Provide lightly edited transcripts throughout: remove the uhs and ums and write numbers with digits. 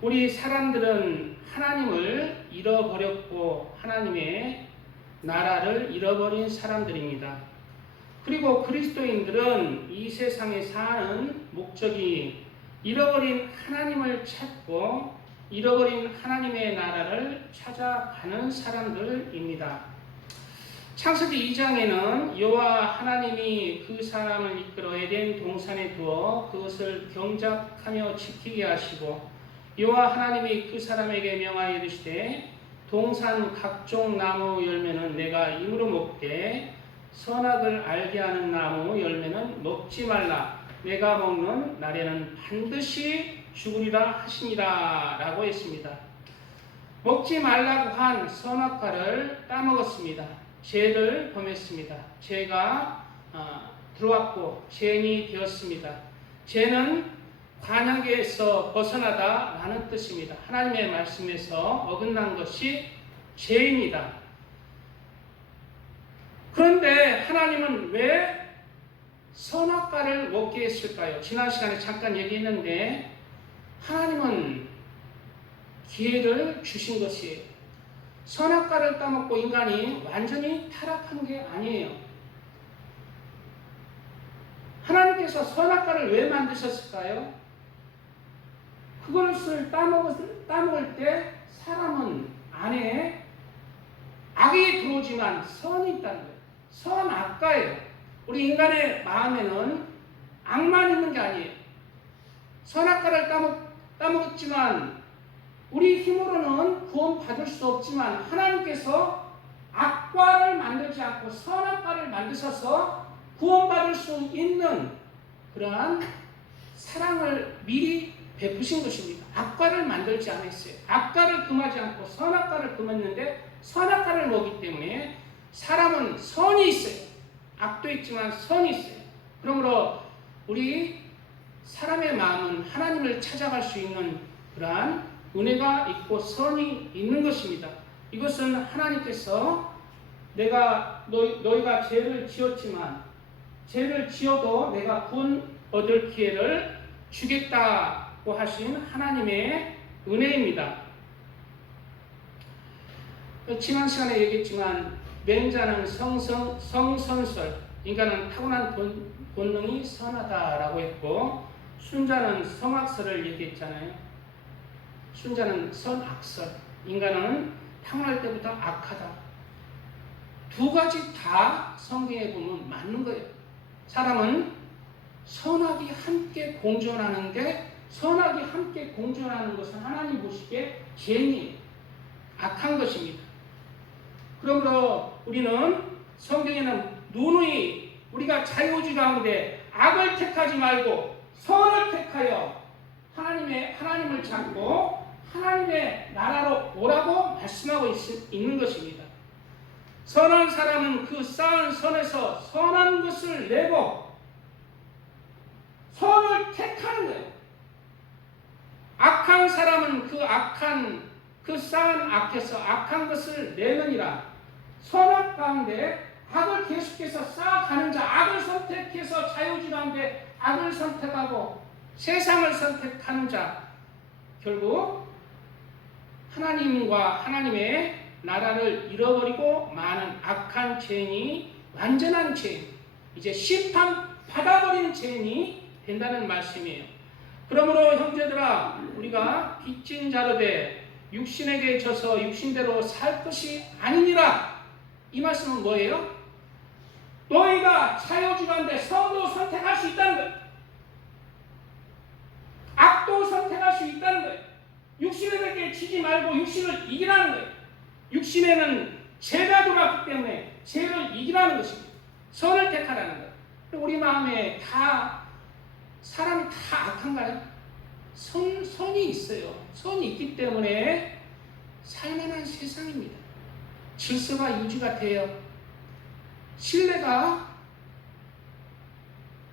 우리 사람들은 하나님을 잃어버렸고 하나님의 나라를 잃어버린 사람들입니다. 그리고 그리스도인들은 이 세상에 사는 목적이 잃어버린 하나님을 찾고 잃어버린 하나님의 나라를 찾아가는 사람들입니다. 창세기 2장에는 여호와 하나님이 그 사람을 이끌어 에덴 동산에 두어 그것을 경작하며 지키게 하시고 여호와 하나님이 그 사람에게 명하여 이르시되 동산 각종 나무 열매는 내가 임으로 먹되 선악을 알게 하는 나무 열매는 먹지 말라. 내가 먹는 날에는 반드시 죽으리라 하시니라 라고 했습니다. 먹지 말라고 한 선악과를 따먹었습니다. 죄를 범했습니다. 죄가 들어왔고 죄인이 되었습니다. 죄는 관역에서 벗어나다 라는 뜻입니다. 하나님의 말씀에서 어긋난 것이 죄입니다. 그런데 하나님은 왜 선악과를 먹게 했을까요? 지난 시간에 잠깐 얘기했는데 하나님은 기회를 주신 것이에요. 선악과를 따먹고 인간이 완전히 타락한 게 아니에요. 하나님께서 선악과를 왜 만드셨을까요? 그것을 따먹을 때 사람은 안에 악이 들어오지만 선이 있다는 거예요. 선악과예요. 우리 인간의 마음에는 악만 있는 게 아니에요. 선악과를 따먹었지만 우리 힘으로는 구원받을 수 없지만 하나님께서 악과를 만들지 않고 선악과를 만드셔서 구원받을 수 있는 그러한 사랑을 미리 베푸신 것입니다. 악과를 만들지 않았어요. 악과를 금하지 않고 선악과를 금했는데 선악과를 먹기 때문에 사람은 선이 있어요. 악도 있지만 선이 있어요. 그러므로 우리 사람의 마음은 하나님을 찾아갈 수 있는 그러한 은혜가 있고 선이 있는 것입니다. 이것은 하나님께서 내가 너희가 죄를 지었지만 죄를 지어도 내가 구원 얻을 기회를 주겠다고 하신 하나님의 은혜입니다. 지난 시간에 얘기했지만 맹자는 성선설, 인간은 타고난 본능이 선하다라고 했고 순자는 성악설을 얘기했잖아요. 순자는 선악설, 인간은 타고날 때부터 악하다. 두 가지 다 성경에 보면 맞는 거예요. 사람은 선악이 함께 공존하는데 선악이 함께 공존하는 것은 하나님 보시기에 죄인이에요. 악한 것입니다. 그러므로 우리는 성경에는 누누이 우리가 자유의지 가운데 악을 택하지 말고 선을 택하여 하나님을 찾고 하나님의 나라로 오라고 말씀하고 있는 것입니다. 선한 사람은 그 쌓은 선에서 선한 것을 내고 선을 택하는 거예요. 악한 사람은 그 쌓은 악에서 악한 것을 내느니라. 선악 가운데 악을 계속해서 쌓아가는 자, 악을 선택해서 자유주의 가운데 악을 선택하고 세상을 선택하는 자, 결국 하나님과 하나님의 나라를 잃어버리고 많은 악한 죄인이 완전한 죄인, 이제 심판 받아버리는 죄인이 된다는 말씀이에요. 그러므로 형제들아, 우리가 빚진 자로되 육신에게 져서 육신대로 살 것이 아니니라. 이 말씀은 뭐예요? 너희가 자유주의 가운데 선도 선택할 수 있다는 거예요. 악도 선택할 수 있다는 거예요. 육신에게 지지 말고 육신을 이기라는 거예요. 육신에는 죄가 들어왔기 때문에 죄를 이기라는 것입니다. 선을 택하라는 거예요. 우리 마음에 사람이 다 악한가요? 선이 있어요. 선이 있기 때문에 살만한 세상입니다. 질서가 유지가 돼요. 신뢰가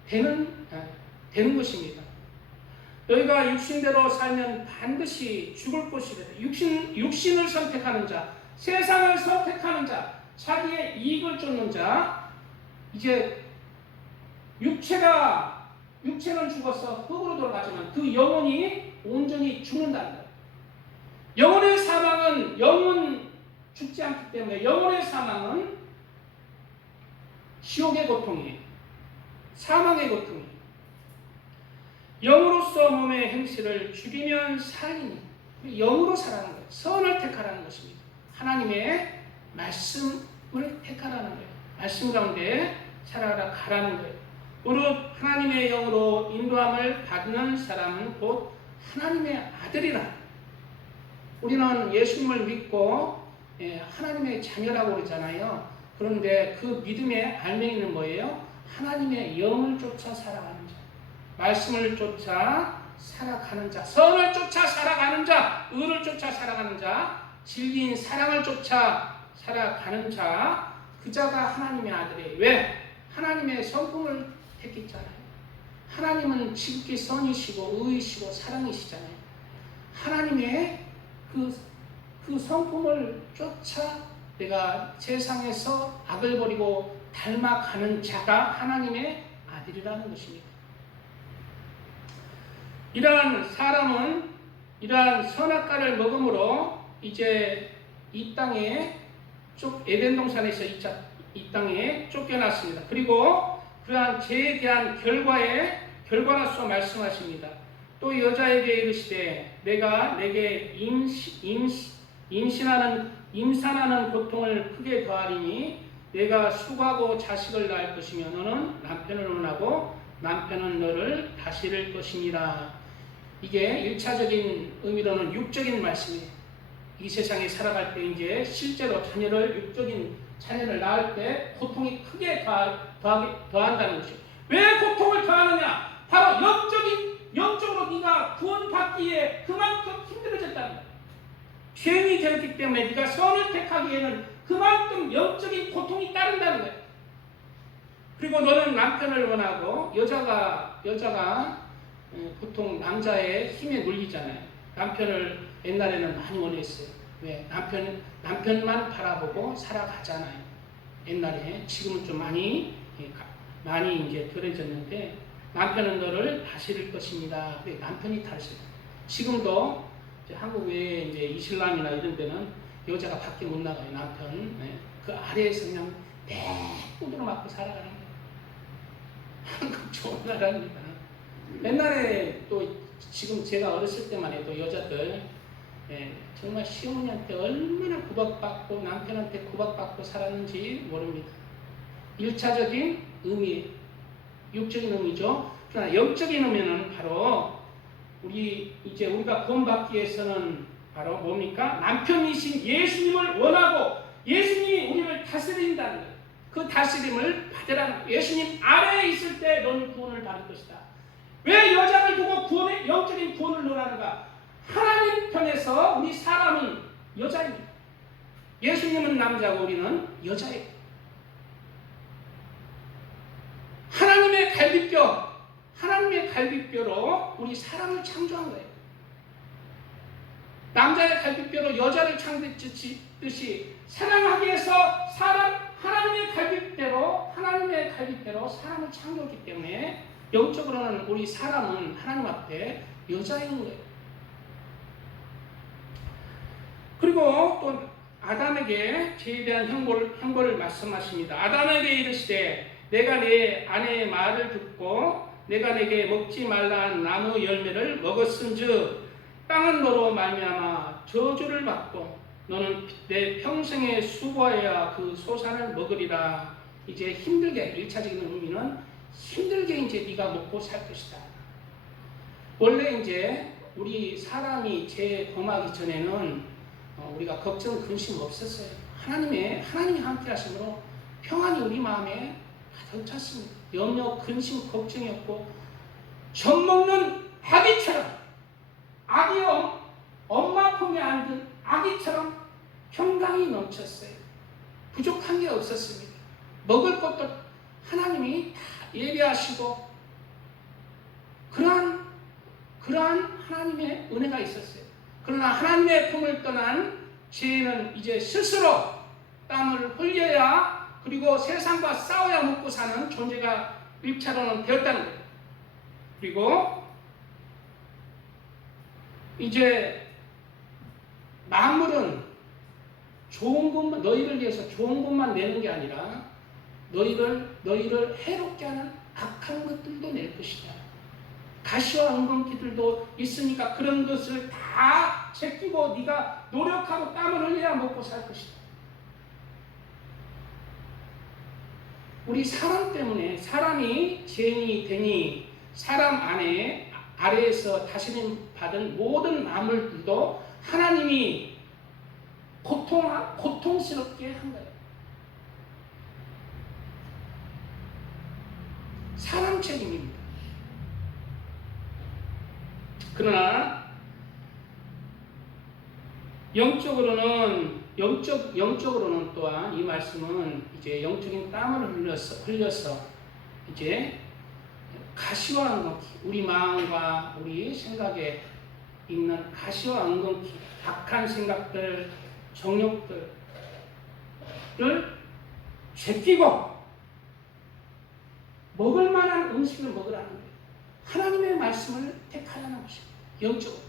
되는 것입니다. 너희가 육신대로 살면 반드시 죽을 것이다. 육신을 선택하는 자, 세상을 선택하는 자, 자기의 이익을 쫓는 자, 이제 육체는 죽어서 흙으로 돌아가지만 그 영혼이 온전히 죽는다는 거예요. 우리는 영은 죽지 않기 때문에 영혼의 사망은 지옥의 고통이에요. 사망의 고통이에요. 영으로서 몸의 행실을 죽이면 살리니 영으로 살아가는 거예요. 선을 택하라는 것입니다. 하나님의 말씀을 택하라는 거예요. 말씀 가운데 살아가라는 거예요. 오롯 하나님의 영으로 인도함을 받는 사람은 곧 하나님의 아들이라. 우리는 예수님을 믿고 하나님의 자녀라고 그러잖아요. 그런데 그 믿음의 알맹이는 뭐예요? 하나님의 영을 쫓아 살아가는 자, 말씀을 쫓아 살아가는 자, 선을 쫓아 살아가는 자, 의를 쫓아 살아가는 자, 진리인 사랑을 쫓아 살아가는 자, 그 자가 하나님의 아들이에요. 왜? 하나님의 성품을 택했잖아요. 하나님은 지극히 선이시고 의이시고 사랑이시잖아요. 하나님의 그 성품을 쫓아 내가 세상에서 악을 버리고 닮아가는 자가 하나님의 아들이라는 것입니다. 이러한 사람은 이러한 선악과를 먹음으로 이제 이 땅에 에덴 동산에서 이 땅에 쫓겨났습니다. 그리고 그러한 죄에 대한 결과로서 말씀하십니다. 또 여자에게 이르시되 내가 내게 임산하는 고통을 크게 더하리니 내가 수고하고 자식을 낳을 것이며 너는 남편을 원하고 남편은 너를 다스릴 것이니라. 이게 1차적인 의미로는 육적인 말씀이에요. 이 세상에 살아갈 때 이제 실제로 육적인 자녀를 낳을 때 고통이 크게 더한다는 것이죠. 왜 고통을 더하느냐? 바로 영적으로 네가 구원받기에 그만큼 힘들어졌다는 거예요. 죄인이 되었기 때문에 네가 선을 택하기에는 그만큼 영적인 고통이 따른다는 거예요. 그리고 너는 남편을 원하고 여자가 보통 남자의 힘에 눌리잖아요. 남편을 옛날에는 많이 원했어요. 왜? 남편만 바라보고 살아가잖아요. 옛날에. 지금은 좀 많이 이제 덜해졌는데 남편은 너를 다스릴 것입니다. 남편이 다스려. 지금도 이제 한국 외에 이제 이슬람이나 이런 데는 여자가 밖에 못 나가요. 남편. 그 아래에서 그냥 떼꾸드로 맞고 살아가는 거예요. 한국 좋은 나라입니다. 옛날에 또 지금 제가 어렸을 때만 해도 여자들 정말 시어머니한테 얼마나 구박받고 남편한테 구박받고 살았는지 모릅니다. 1차적인 의미, 육적인 의미죠. 그러나 영적인 의미는 바로 우리가 구원받기 위해서는 바로 뭡니까? 남편이신 예수님을 원하고 예수님이 우리를 다스린다는 거예요. 그 다스림을 받으라는 거예요. 예수님 아래에 있을 때 너는 구원을 받을 것이다. 왜 여자를 두고 영적인 구원을 논하는가? 하나님 편에서 우리 사람은 여자입니다. 예수님은 남자고 우리는 여자예요. 하나님의 갈비뼈로 우리 사람을 창조한 거예요. 남자의 갈비뼈로 여자를 창조했듯이 사랑하기 위해서 하나님의 갈비뼈로 사람을 창조했기 때문에 영적으로는 우리 사람은 하나님 앞에 여자인 거예요. 그리고 또 아담에게 죄에 대한 형벌을 말씀하십니다. 아담에게 이르시되 내가 내 아내의 말을 듣고 내가 내게 먹지 말라는 나무 열매를 먹었은즉 땅은 너로 말미암아 저주를 받고 너는 내 평생에 수고하여야 그 소산을 먹으리라. 이제 힘들게 1차적인 의미는 힘들게 이제 네가 먹고 살 것이다. 원래 이제 우리 사람이 죄 범하기 전에는 우리가 걱정 근심 없었어요. 하나님이 함께 하심으로 평안이 우리 마음에 가득 찼습니다. 염려 근심 걱정이 없고 젖먹는 아기처럼 아기 엄마 품에 앉은 아기처럼 평강이 넘쳤어요. 부족한 게 없었습니다. 먹을 것도 하나님이 다 예비하시고 그러한 하나님의 은혜가 있었어요. 그러나 하나님의 품을 떠난 죄인은 이제 스스로 땀을 흘려야 그리고 세상과 싸워야 먹고 사는 존재가 1차로는 되었다는 거예요. 그리고 이제 만물은 좋은 것만, 너희를 위해서 좋은 것만 내는 게 아니라 너희를 해롭게 하는 악한 것들도 낼 것이다. 가시와 엉겅퀴들도 있으니까 그런 것을 다 제끼고 네가 노력하고 땀을 흘려야 먹고 살 것이다. 우리 사람 때문에 사람이 죄인이 되니 사람 아래에서 다스림 받은 모든 만물들도 하나님이 고통스럽게 한 거예요. 사람 책임입니다. 그러나 영적으로는 또한 이 말씀은 이제 영적인 땀을 흘려서 이제 가시와 엉겅퀴, 우리 마음과 우리 생각에 있는 가시와 엉겅퀴, 악한 생각들, 정욕들을 제끼고 먹을 만한 음식을 먹으라는 거예요. 하나님의 말씀을 택하라는 것입니다. 영적으로.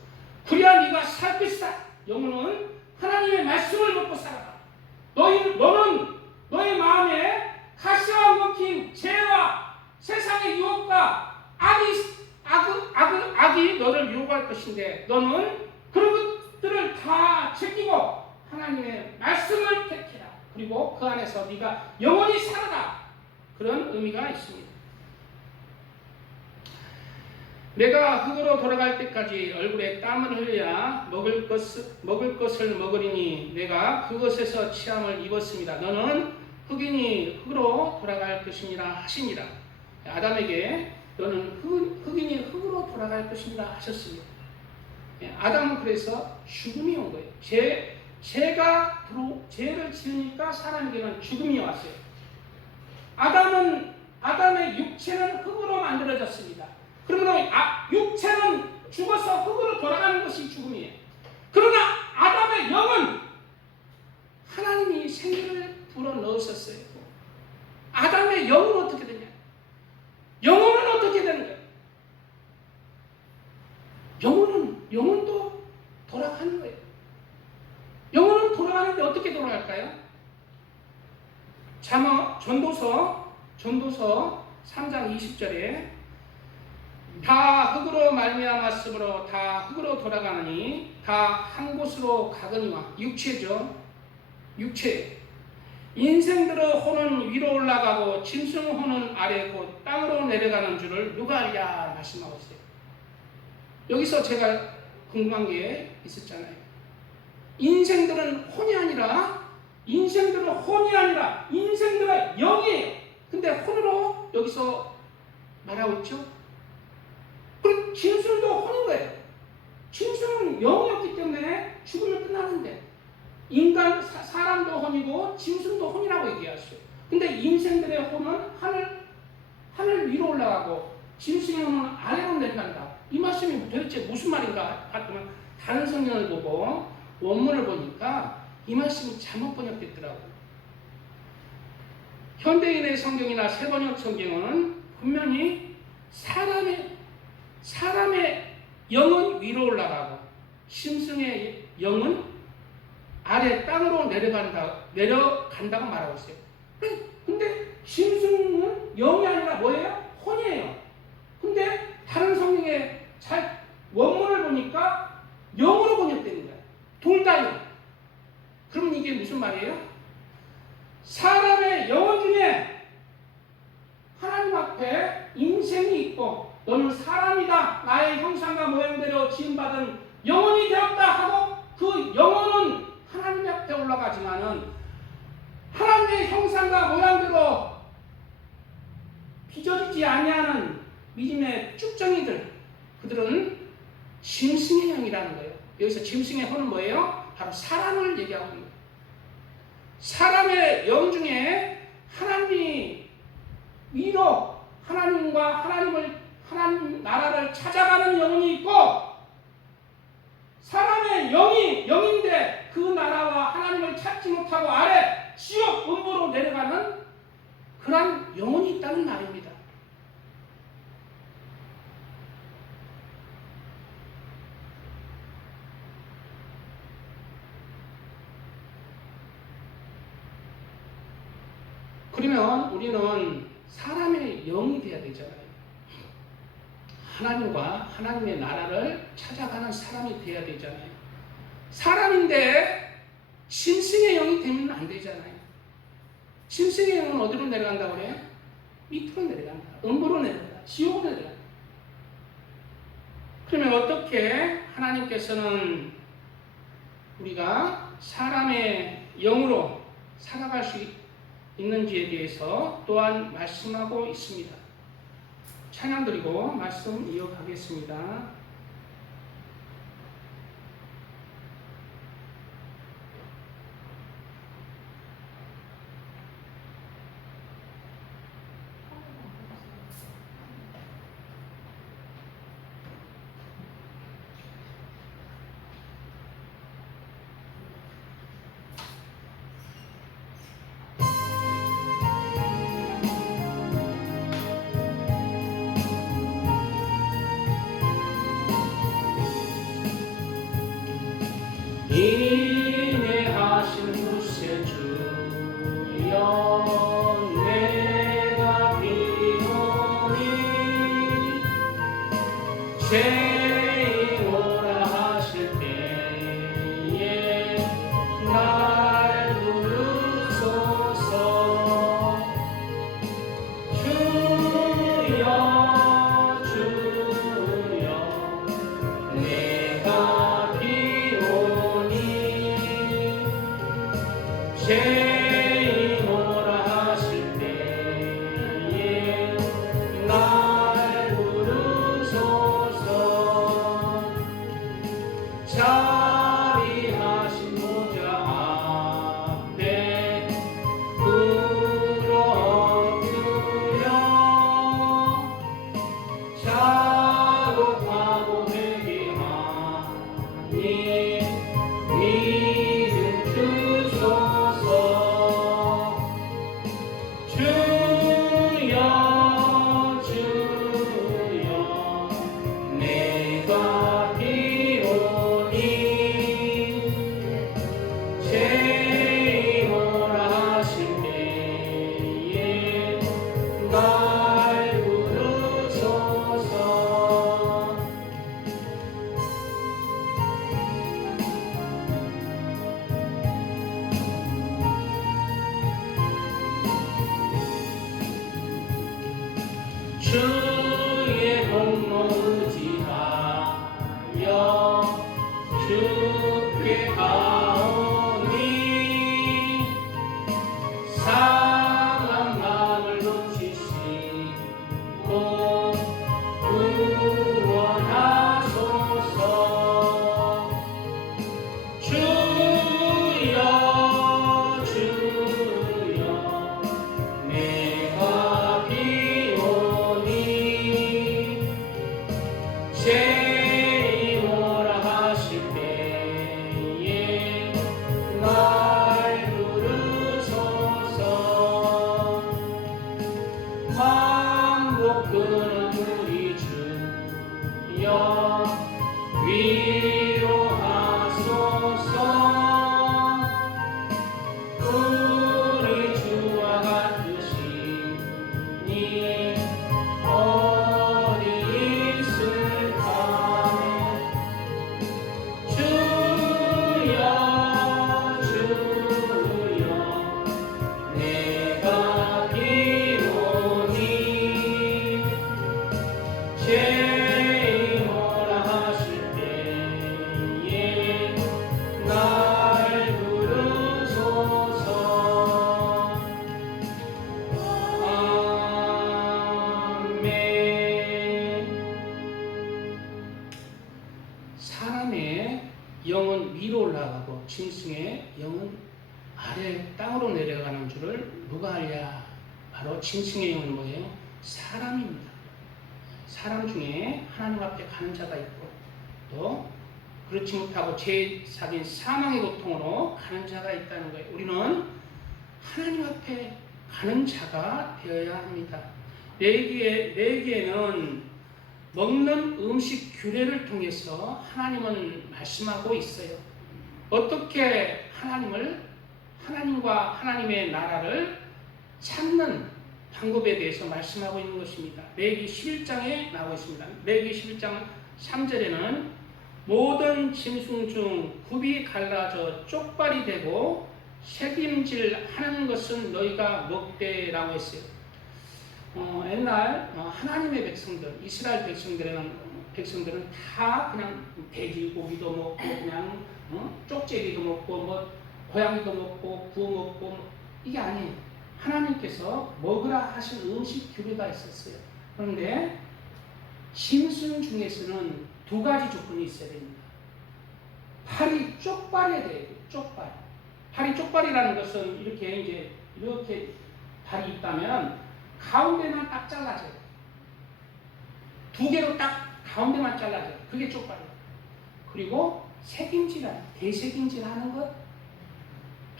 그래야 네가 살 것이다. 영혼은 하나님의 말씀을 먹고 살아가. 너는 너의 마음에 가시와 엉겅퀴 죄와 세상의 유혹과 악이 너를 유혹할 것인데 너는 그런 것들을 다 제끼고 하나님의 말씀을 택해라. 그리고 그 안에서 네가 영원히 살아라. 그런 의미가 있습니다. 내가 흙으로 돌아갈 때까지 얼굴에 땀을 흘려야 먹을 것을 먹으리니 내가 그것에서 취함을 입었습니다. 너는 흙이니 흙으로 돌아갈 것이니라 하시니라. 아담에게 너는 흙이니 흙으로 돌아갈 것이니라 하셨습니다. 아담은 그래서 죽음이 온 거예요. 죄를 지으니까 사람에게는 죽음이 왔어요. 아담의 육체는 흙으로 만들어졌습니다. 그러면 육체는 죽어서 흙으로 돌아가는 것이 죽음이에요. 그러나 아담의 영은 하나님이 생기를 불어넣으셨어요. 아담의 영은 어떻게 되냐? 영혼은 어떻게 되는 거예요? 영혼도 돌아가는 거예요. 영혼은 돌아가는데 어떻게 돌아갈까요? 전도서 3장 20절에 다 흙으로 말미암았으므로 다 흙으로 돌아가느니 다 한 곳으로 가거니와 육체죠. 육체. 인생들의 혼은 위로 올라가고 짐승의 혼은 아래 곧 땅으로 내려가는 줄을 누가 알랴 말씀하고 있어요. 여기서 제가 궁금한 게 있었잖아요. 인생들은 혼이 아니라 인생들의 영이에요. 근데 혼으로 여기서 말하고 있죠. 그리고 짐승도 혼인 거예요. 짐승은 영이었기 때문에 죽으면 끝나는데 사람도 혼이고 짐승도 혼이라고 얘기했어요. 근데 인생들의 혼은 하늘 위로 올라가고 짐승의 혼은 아래로 내려간다. 이 말씀이 도대체 무슨 말인가 봤더니 다른 성경을 보고 원문을 보니까 이 말씀이 잘못 번역됐더라고요. 현대인의 성경이나 새번역 성경은 분명히 사람의 영은 위로 올라가고 짐승의 영은 아래 땅으로 내려간다고 말하고 있어요. 근데 짐승은 영이 아니라 뭐예요? 혼이에요. 근데 다른 성경에 원문을 보니까 영으로 번역되는 거예요. 둘 다 영. 그럼 이게 무슨 말이에요? 사람의 영혼 중에 하나님 앞에 인생이 있고 너는 사람이다. 나의 형상과 모양대로 지음받은 영혼이 되었다 하고 그 영혼은 하나님 앞에 올라가지만은 하나님의 형상과 모양대로 빚어지지 아니하는 믿음의 쭉정이들, 그들은 짐승의 영이라는 거예요. 여기서 짐승의 혼은 뭐예요? 바로 사람을 얘기하고 있는 거예요. 사람의 영 중에 하나님이 위로 하나님 나라를 찾아가는 영혼이 있고 사람의 영인데 그 나라와 하나님을 찾지 못하고 아래 지옥 음부로 내려가는 그런 영혼이 있다는 말입니다. 그러면 우리는 사람의 영이 되어야 되잖아요. 하나님과 하나님의 나라를 찾아가는 사람이 되어야 되잖아요. 사람인데 짐승의 영이 되면 안 되잖아요. 짐승의 영은 어디로 내려간다고 그래요? 밑으로 내려간다. 음부로 내려간다. 지옥으로 내려간다. 그러면 어떻게 하나님께서는 우리가 사람의 영으로 살아갈 수 있는지에 대해서 또한 말씀하고 있습니다. 찬양 드리고 말씀 이어가겠습니다. 인내하신 구세주여 내가 비노니 죄인 오라 하실 때에 날 부르소서. 주여 주여 내가 죄인 오라 하실 때에 날 부르소서. 자비하신 보좌 앞에 엎드려 자복하고 회개하니 믿음 주소서. 주여 주여 내가 비오니 죄인 오라 하실 때에 날 부르소서. 주의 공로 의지하여 주께 가오니 상한 마음을 놓치시고 구원하소서. 주여 주여 내가 비오니 죄인 오라 하실 때에 날 부르소서. 만복 그는 우리 주여 위로하소서. 우리 주와 같으시니 어디 있을까. 주여 주여 내가 비오니 죄인 오라 하실 때에 날 부르소서. 아멘. 사람의 영은 위로 올라가고 짐승의 영은 아래 땅으로 내려가는 줄을 누가 알랴? 바로 짐승의 영은 뭐예요? 사람입니다. 사람 중에 하나님 앞에 가는 자가 있고 또 그렇지 못하고 죄 사긴 사망의 고통으로 가는 자가 있다는 거예요. 우리는 하나님 앞에 가는 자가 되어야 합니다. 레위기에는 먹는 음식 규례를 통해서 하나님은 말씀하고 있어요. 어떻게 하나님과 하나님의 나라를 찾는 방법에 대해서 말씀하고 있는 것입니다. 레위기 11장에 나오고 있습니다. 레위기 11장 3절에는 모든 짐승 중 굽이 갈라져 쪽발이 되고 새김질 하는 것은 너희가 먹되라고 했어요. 옛날 하나님의 백성들, 이스라엘 백성들은 다 그냥 돼지고기도 먹고 그냥 쪽제비도 먹고 뭐 고양이도 먹고 구워 먹고 이게 아니에요. 하나님께서 먹으라 하신 음식 규례가 있었어요. 그런데 짐승 중에서는 두 가지 조건이 있어야 됩니다. 팔이 쪽발해야 돼요. 쪽발. 팔이 쪽발이라는 것은 이렇게 발이 있다면 가운데만 딱 잘라져요. 두 개로 딱 가운데만 잘라져요. 그게 쪽발이에요. 그리고 대새김질 하는 것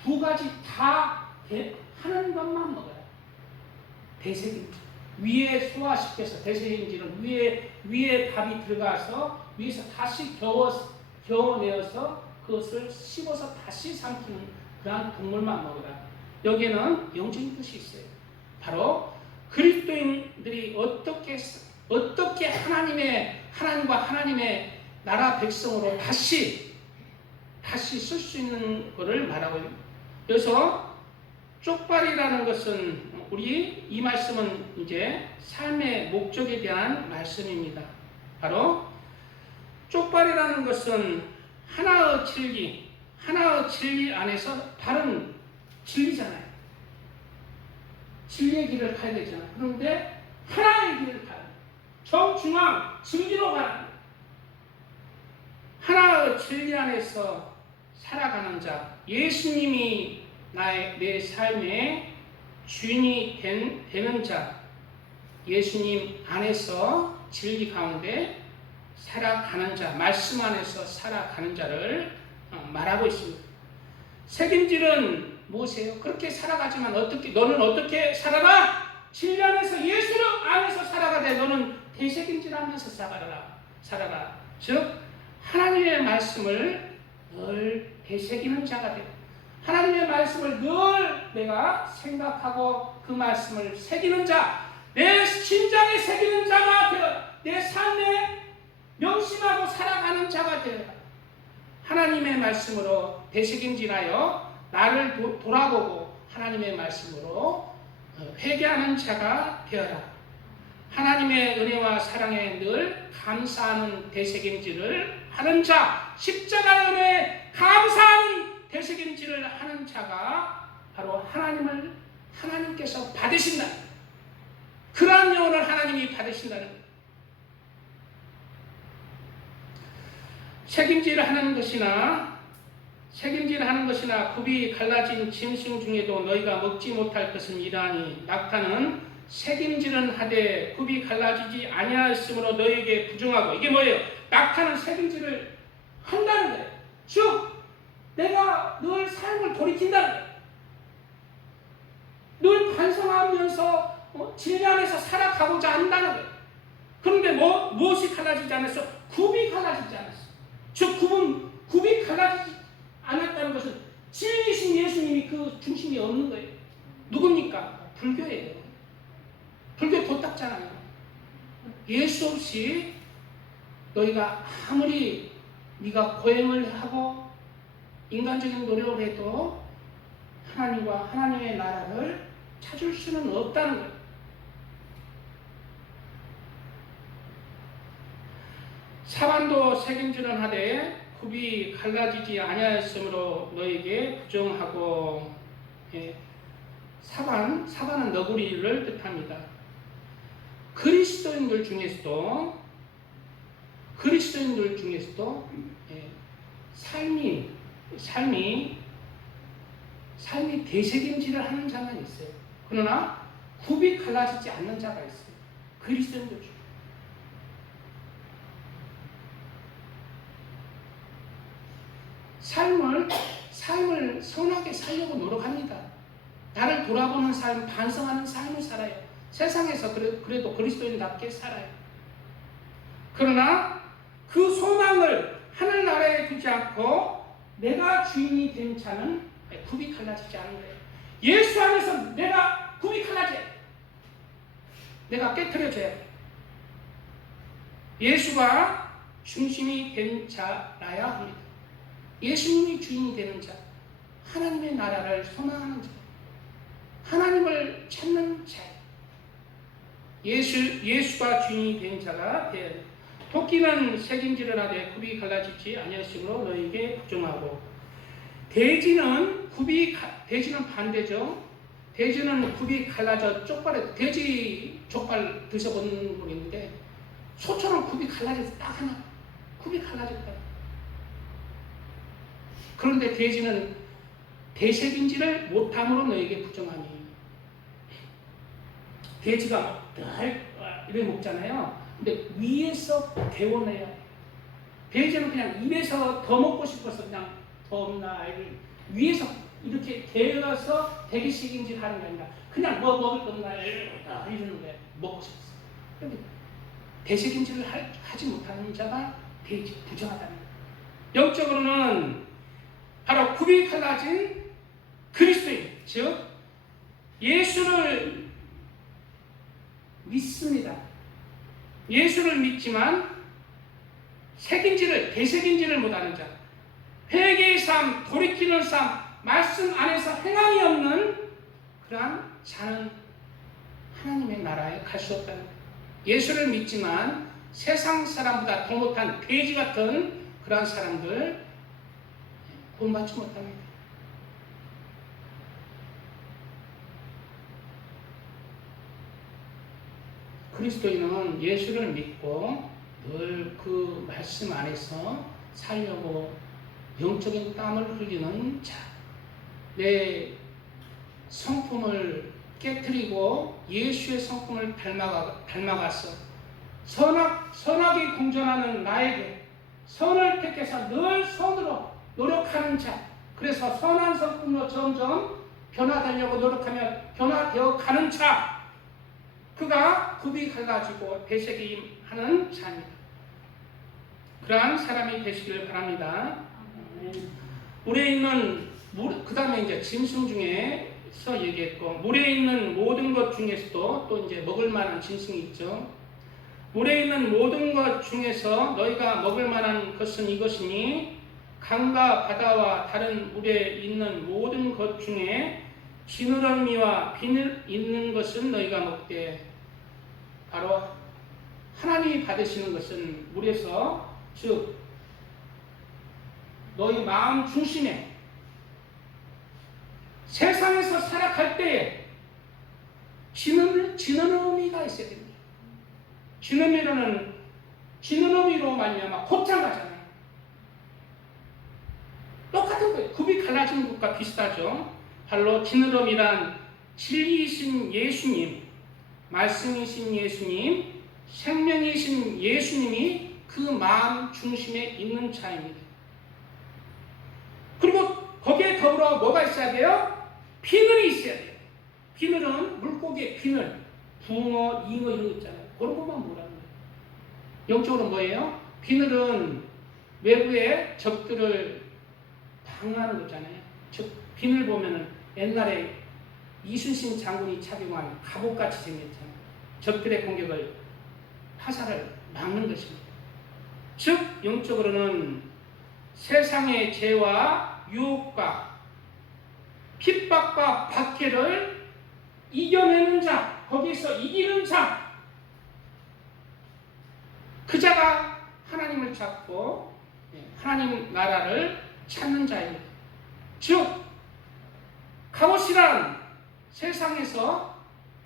두 가지 다 하는 것만 먹어요. 대새김질. 위에 소화시켜서 대새김질은 위에 밥이 들어가서 위에서 다시 겨워내어서 그것을 씹어서 다시 삼키는 그러한 동물만 먹어라. 여기에는 영적인 뜻이 있어요. 바로 그리스도인들이 어떻게 하나님과 하나님의 나라 백성으로 다시 쓸 수 있는 것을 말하고 있습니다. 그래서 쪽발이라는 것은 이 말씀은 이제 삶의 목적에 대한 말씀입니다. 바로 쪽발이라는 것은 하나의 진리 안에서 다른 진리잖아요. 진리의 길을 가야 되잖아요. 그런데 하나의 길을 가야 돼요. 정중앙 진리로 가야 돼요. 하나의 진리 안에서 살아가는 자, 예수님이 내 삶의 주인이 되는 자, 예수님 안에서 진리 가운데 살아가는 자, 말씀 안에서 살아가는 자를 말하고 있습니다. 책임질은 무엇이에요? 그렇게 살아가지만 너는 어떻게 살아가? 진리 안에서 예수 안에서 살아가되 너는 대책임질하면서 살아라. 즉 하나님의 말씀을 늘 되새기는 자가 되고 하나님의 말씀을 늘 내가 생각하고 그 말씀을 새기는 자, 내 심장에 새기는 자가 되어 내 삶에 명심하고 살아가는 자가 되어라. 하나님의 말씀으로 되새김질하여 나를 돌아보고 하나님의 말씀으로 회개하는 자가 되어라. 하나님의 은혜와 사랑에 늘 감사하는 되새김질을 하는 자, 십자가의 은혜에 감사하는 되새김질을 하는 자가 바로 하나님께서 받으신다. 그러한 영혼을 하나님이 받으신다는 거예요. 책임질을 하는 것이나 굽이 갈라진 짐승 중에도 너희가 먹지 못할 것은 이러하니 낙타는 책임질은 하되 굽이 갈라지지 아니하였으므로 너희에게 부정하고. 이게 뭐예요? 낙타는 책임질을 한다는 거예요. 즉 내가 늘 삶을 돌이킨다는 거예요. 늘 반성하면서 진리 안에서 살아가고자 한다는 거예요. 그런데 무엇이 갈라지지 않았어? 굽이 갈라지지 않았어. 즉 굽이 갈라지지 않았다는 것은 진리신 예수님이 그 중심이 없는 거예요. 누굽니까? 불교예요. 불교 도딱잖아요. 예수 없이 너희가 아무리 네가 고행을 하고 인간적인 노력을 해도 하나님과 하나님의 나라를 찾을 수는 없다는 거예요. 사반도 책임지는 하되 굽이 갈라지지 아니하였으므로 너에게 부정하고. 사반은 너구리를 뜻합니다. 그리스도인들 중에서도 삶이 대책임질을 하는 자만 있어요. 그러나 굽이 갈라지지 않는 자가 있어요. 그리스도인들 중에. 삶을 선하게 살려고 노력합니다. 나를 돌아보는 삶, 반성하는 삶을 살아요. 세상에서 그래도 그리스도인답게 살아요. 그러나 그 소망을 하늘나라에 두지 않고 내가 주인이 된 자는 굽이 갈라지지 않는 거예요. 예수 안에서 내가 굽이 갈라져. 내가 깨트려줘야 돼. 예수가 중심이 된 자라야 합니다. 예수님이 주인이 되는 자, 하나님의 나라를 소망하는 자, 하나님을 찾는 자, 예수가 주인이 된 자가 되어야 돼. 토끼는 새김질을 하되 굽이 갈라지지 아니하시므로 너에게 부정하고, 돼지는 반대죠. 돼지는 굽이 갈라져 쪽발에, 돼지 족발 드셔본 분 있는데 소처럼 굽이 갈라져서 딱 하나 굽이 갈라졌다. 그런데 돼지는 대색인지를 못함으로 너에게 부정하니. 돼지가 늘 이렇게 먹잖아요. 근데 위에서 데워내야 돼. 돼지는 그냥 입에서 더 먹고 싶어서 그냥 더 없나 위에서 이렇게 데워서 대기식인지 하는 게 아니라 그냥 뭐 먹을 건가 이러는 거예요. 먹고 싶었어. 근데 대식인지를 하지 못하는 자가 돼지, 부정하다는 거예요. 영적으로는 바로 굽이 갈라진 그리스도인, 즉 예수를 믿습니다. 예수를 믿지만 대색인지를 못하는 자, 회개의 삶, 돌이키는 삶, 말씀 안에서 행함이 없는 그러한 자는 하나님의 나라에 갈 수 없다는 거예요. 예수를 믿지만 세상 사람보다 더 못한 돼지 같은 그러한 사람들 구원받지 못합니다. 그리스도인은 예수를 믿고 늘 그 말씀 안에서 살려고 영적인 땀을 흘리는 자, 내 성품을 깨뜨리고 예수의 성품을 닮아가서 선하게 공존하는 나에게 선을 택해서 늘 선으로 노력하는 자, 그래서 선한 성품으로 점점 변화되려고 노력하며 변화되어 가는 자, 그가 굽이 갈라지고 배색이 하는 자입니다. 그러한 사람이 되시길 바랍니다. 물에 있는 그 다음에 이제 짐승 중에서 얘기했고, 물에 있는 모든 것 중에서도 또 이제 먹을 만한 짐승이 있죠. 물에 있는 모든 것 중에서 너희가 먹을 만한 것은 이것이니, 강과 바다와 다른 물에 있는 모든 것 중에 지느러미와 비늘 있는 것은 너희가 먹되, 바로 하나님이 받으시는 것은 물에서, 즉 너희 마음 중심에 세상에서 살아갈 때에 지느러미가 있어야 됩니다. 지느러미로 말미암아 곧장 가잖아요. 똑같은 거예요. 굽이 갈라진 것과 비슷하죠. 바로 지느러미란 진리이신 예수님, 말씀이신 예수님, 생명이신 예수님이 그 마음 중심에 있는 자입니다. 그리고 거기에 더불어 뭐가 있어야 돼요? 비늘이 있어야 돼요. 비늘은 물고기의 비늘, 붕어, 잉어 이런 거 있잖아요. 그런 것만 뭐라는 거예요. 영적으로 뭐예요? 비늘은 외부의 적들을 방어하는 거잖아요. 즉 비늘 보면은 옛날에 이순신 장군이 착용한 갑옷같이 생겼잖아요. 적들의 공격을, 화살을 막는 것입니다. 즉 영적으로는 세상의 죄와 유혹과 핍박과 박해를 이겨내는 자, 거기서 이기는 자, 그 자가 하나님을 찾고 하나님 나라를 찾는 자입니다. 즉 갑옷이란 세상에서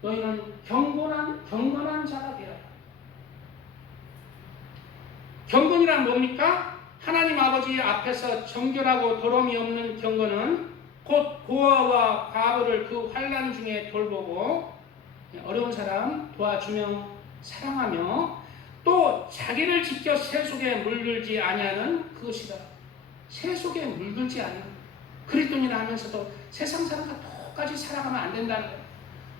너희는 경건한 자가 되어라. 경건이란 뭡니까? 하나님 아버지 앞에서 정결하고 더러움이 없는 경건은 곧 고아와 과부를 그 환난 중에 돌보고 어려운 사람 도와주며 사랑하며 또 자기를 지켜 세속에 물들지 아니하는 그것이다. 세속에 물들지 않는 그리스도인이라 하면서도 세상 사람과 똑같이 살아가면 안 된다는 거예요.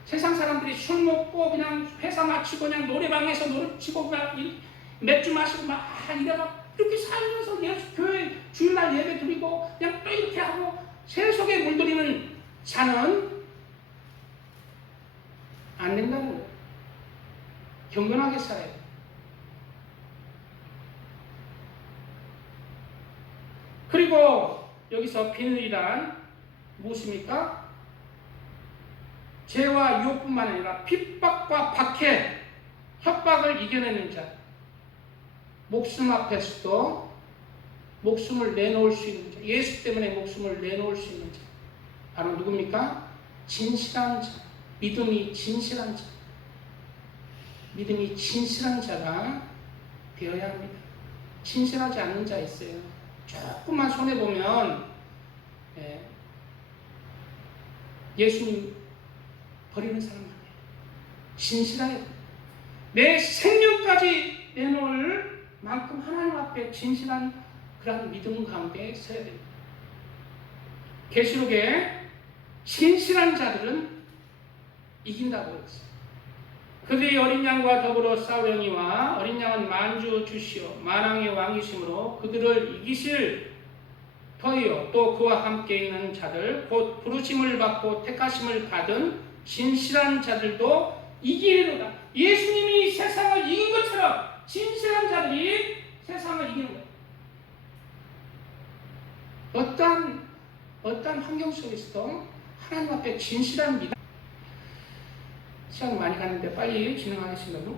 세상 사람들이 술 먹고 그냥 회사 마치고 그냥 노래방에서 노래 치고 그냥 맥주 마시고 막 이래가 이렇게 살면서 교회 주일날 예배 드리고 그냥 또 이렇게 하고 세속에 물들이는 자는 안 된다는 거예요. 경건하게 살아야 돼요. 그리고 여기서 비늘이란 무엇입니까? 죄와 유혹뿐만 아니라 핍박과 박해, 협박을 이겨내는 자, 목숨 앞에서도 목숨을 내놓을 수 있는 자, 예수 때문에 목숨을 내놓을 수 있는 자, 바로 누굽니까? 진실한 자, 믿음이 진실한 자, 믿음이 진실한 자가 되어야 합니다. 진실하지 않는 자 있어요. 조금만 손해보면 예수님 버리는 사람 아니에요. 진실해야 돼요. 내 생명까지 내놓을 만큼 하나님 앞에 진실한 그런 믿음 가운데 서야 됩니다. 계시록에 진실한 자들은 이긴다고 했어요. 그들이 어린 양과 더불어 싸우려니와 어린 양은 만주 주시오 만왕의 왕이시므로 그들을 이기실 터이요 또 그와 함께 있는 자들 곧 부르심을 받고 택하심을 받은 진실한 자들도 이기리로다. 예수님이 세상을 이긴 것처럼 진실한 자들이 세상을 이기는 거예요. 어떠한 환경 속에서도 하나님 앞에 진실한 믿음. 시간 많이 갔는데 빨리 진행하겠습니다.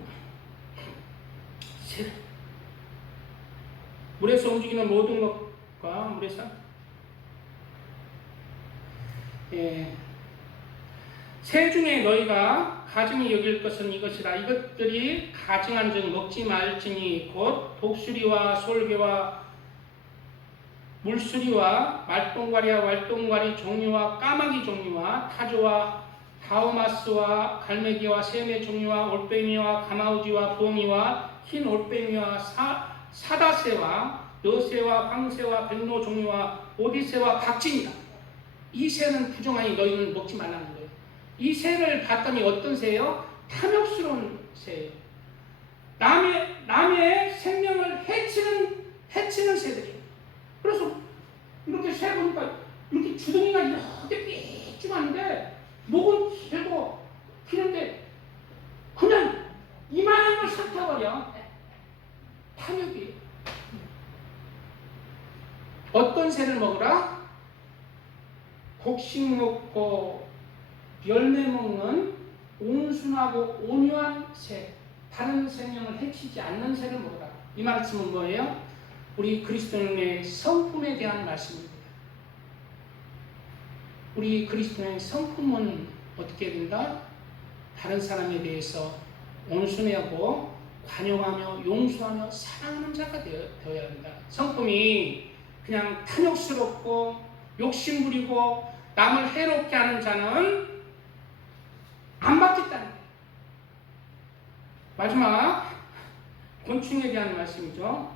물에서 움직이는 모든 것과 물에서 새 중에 너희가 가증히 여길 것은 이것이라. 이것들이 가증한즉 먹지 말지니 곧 독수리와 솔개와 물수리와 말똥과리와 왈똥과리 종류와 까마귀 종류와 타조와 다우마스와 갈매기와 새매 종류와 올빼미와 가마우지와 부엉이와 흰 올빼미와 사다새와 여새와 황새와 백로 종류와 오디새와 박쥐니라. 이 새는 부정하니 너희는 먹지 말라는 거예요. 이 새를 봤더니 어떤 새예요? 탐욕스러운 새예요. 남의 생명을 해치는 새들이에요. 그래서 이렇게 새 보니까 이렇게 주둥이가 이렇게 삐쭉한데 목은 길고 피는데 그냥 이만한 걸 삭혀버려. 탐욕이에요. 어떤 새를 먹으라? 곡식 먹고 열매 먹는 온순하고 온유한 새, 다른 생명을 해치지 않는 새를 먹으라. 이 말씀은 뭐예요? 우리 그리스도인의 성품에 대한 말씀입니다. 우리 그리스도인의 성품은 어떻게 된다? 다른 사람에 대해서 온순하고 관용하며 용서하며 사랑하는 자가 되어야 한다. 성품이 그냥 탐욕스럽고 욕심부리고 남을 해롭게 하는 자는 안 받겠다는 거예요. 마지막 곤충에 대한 말씀이죠.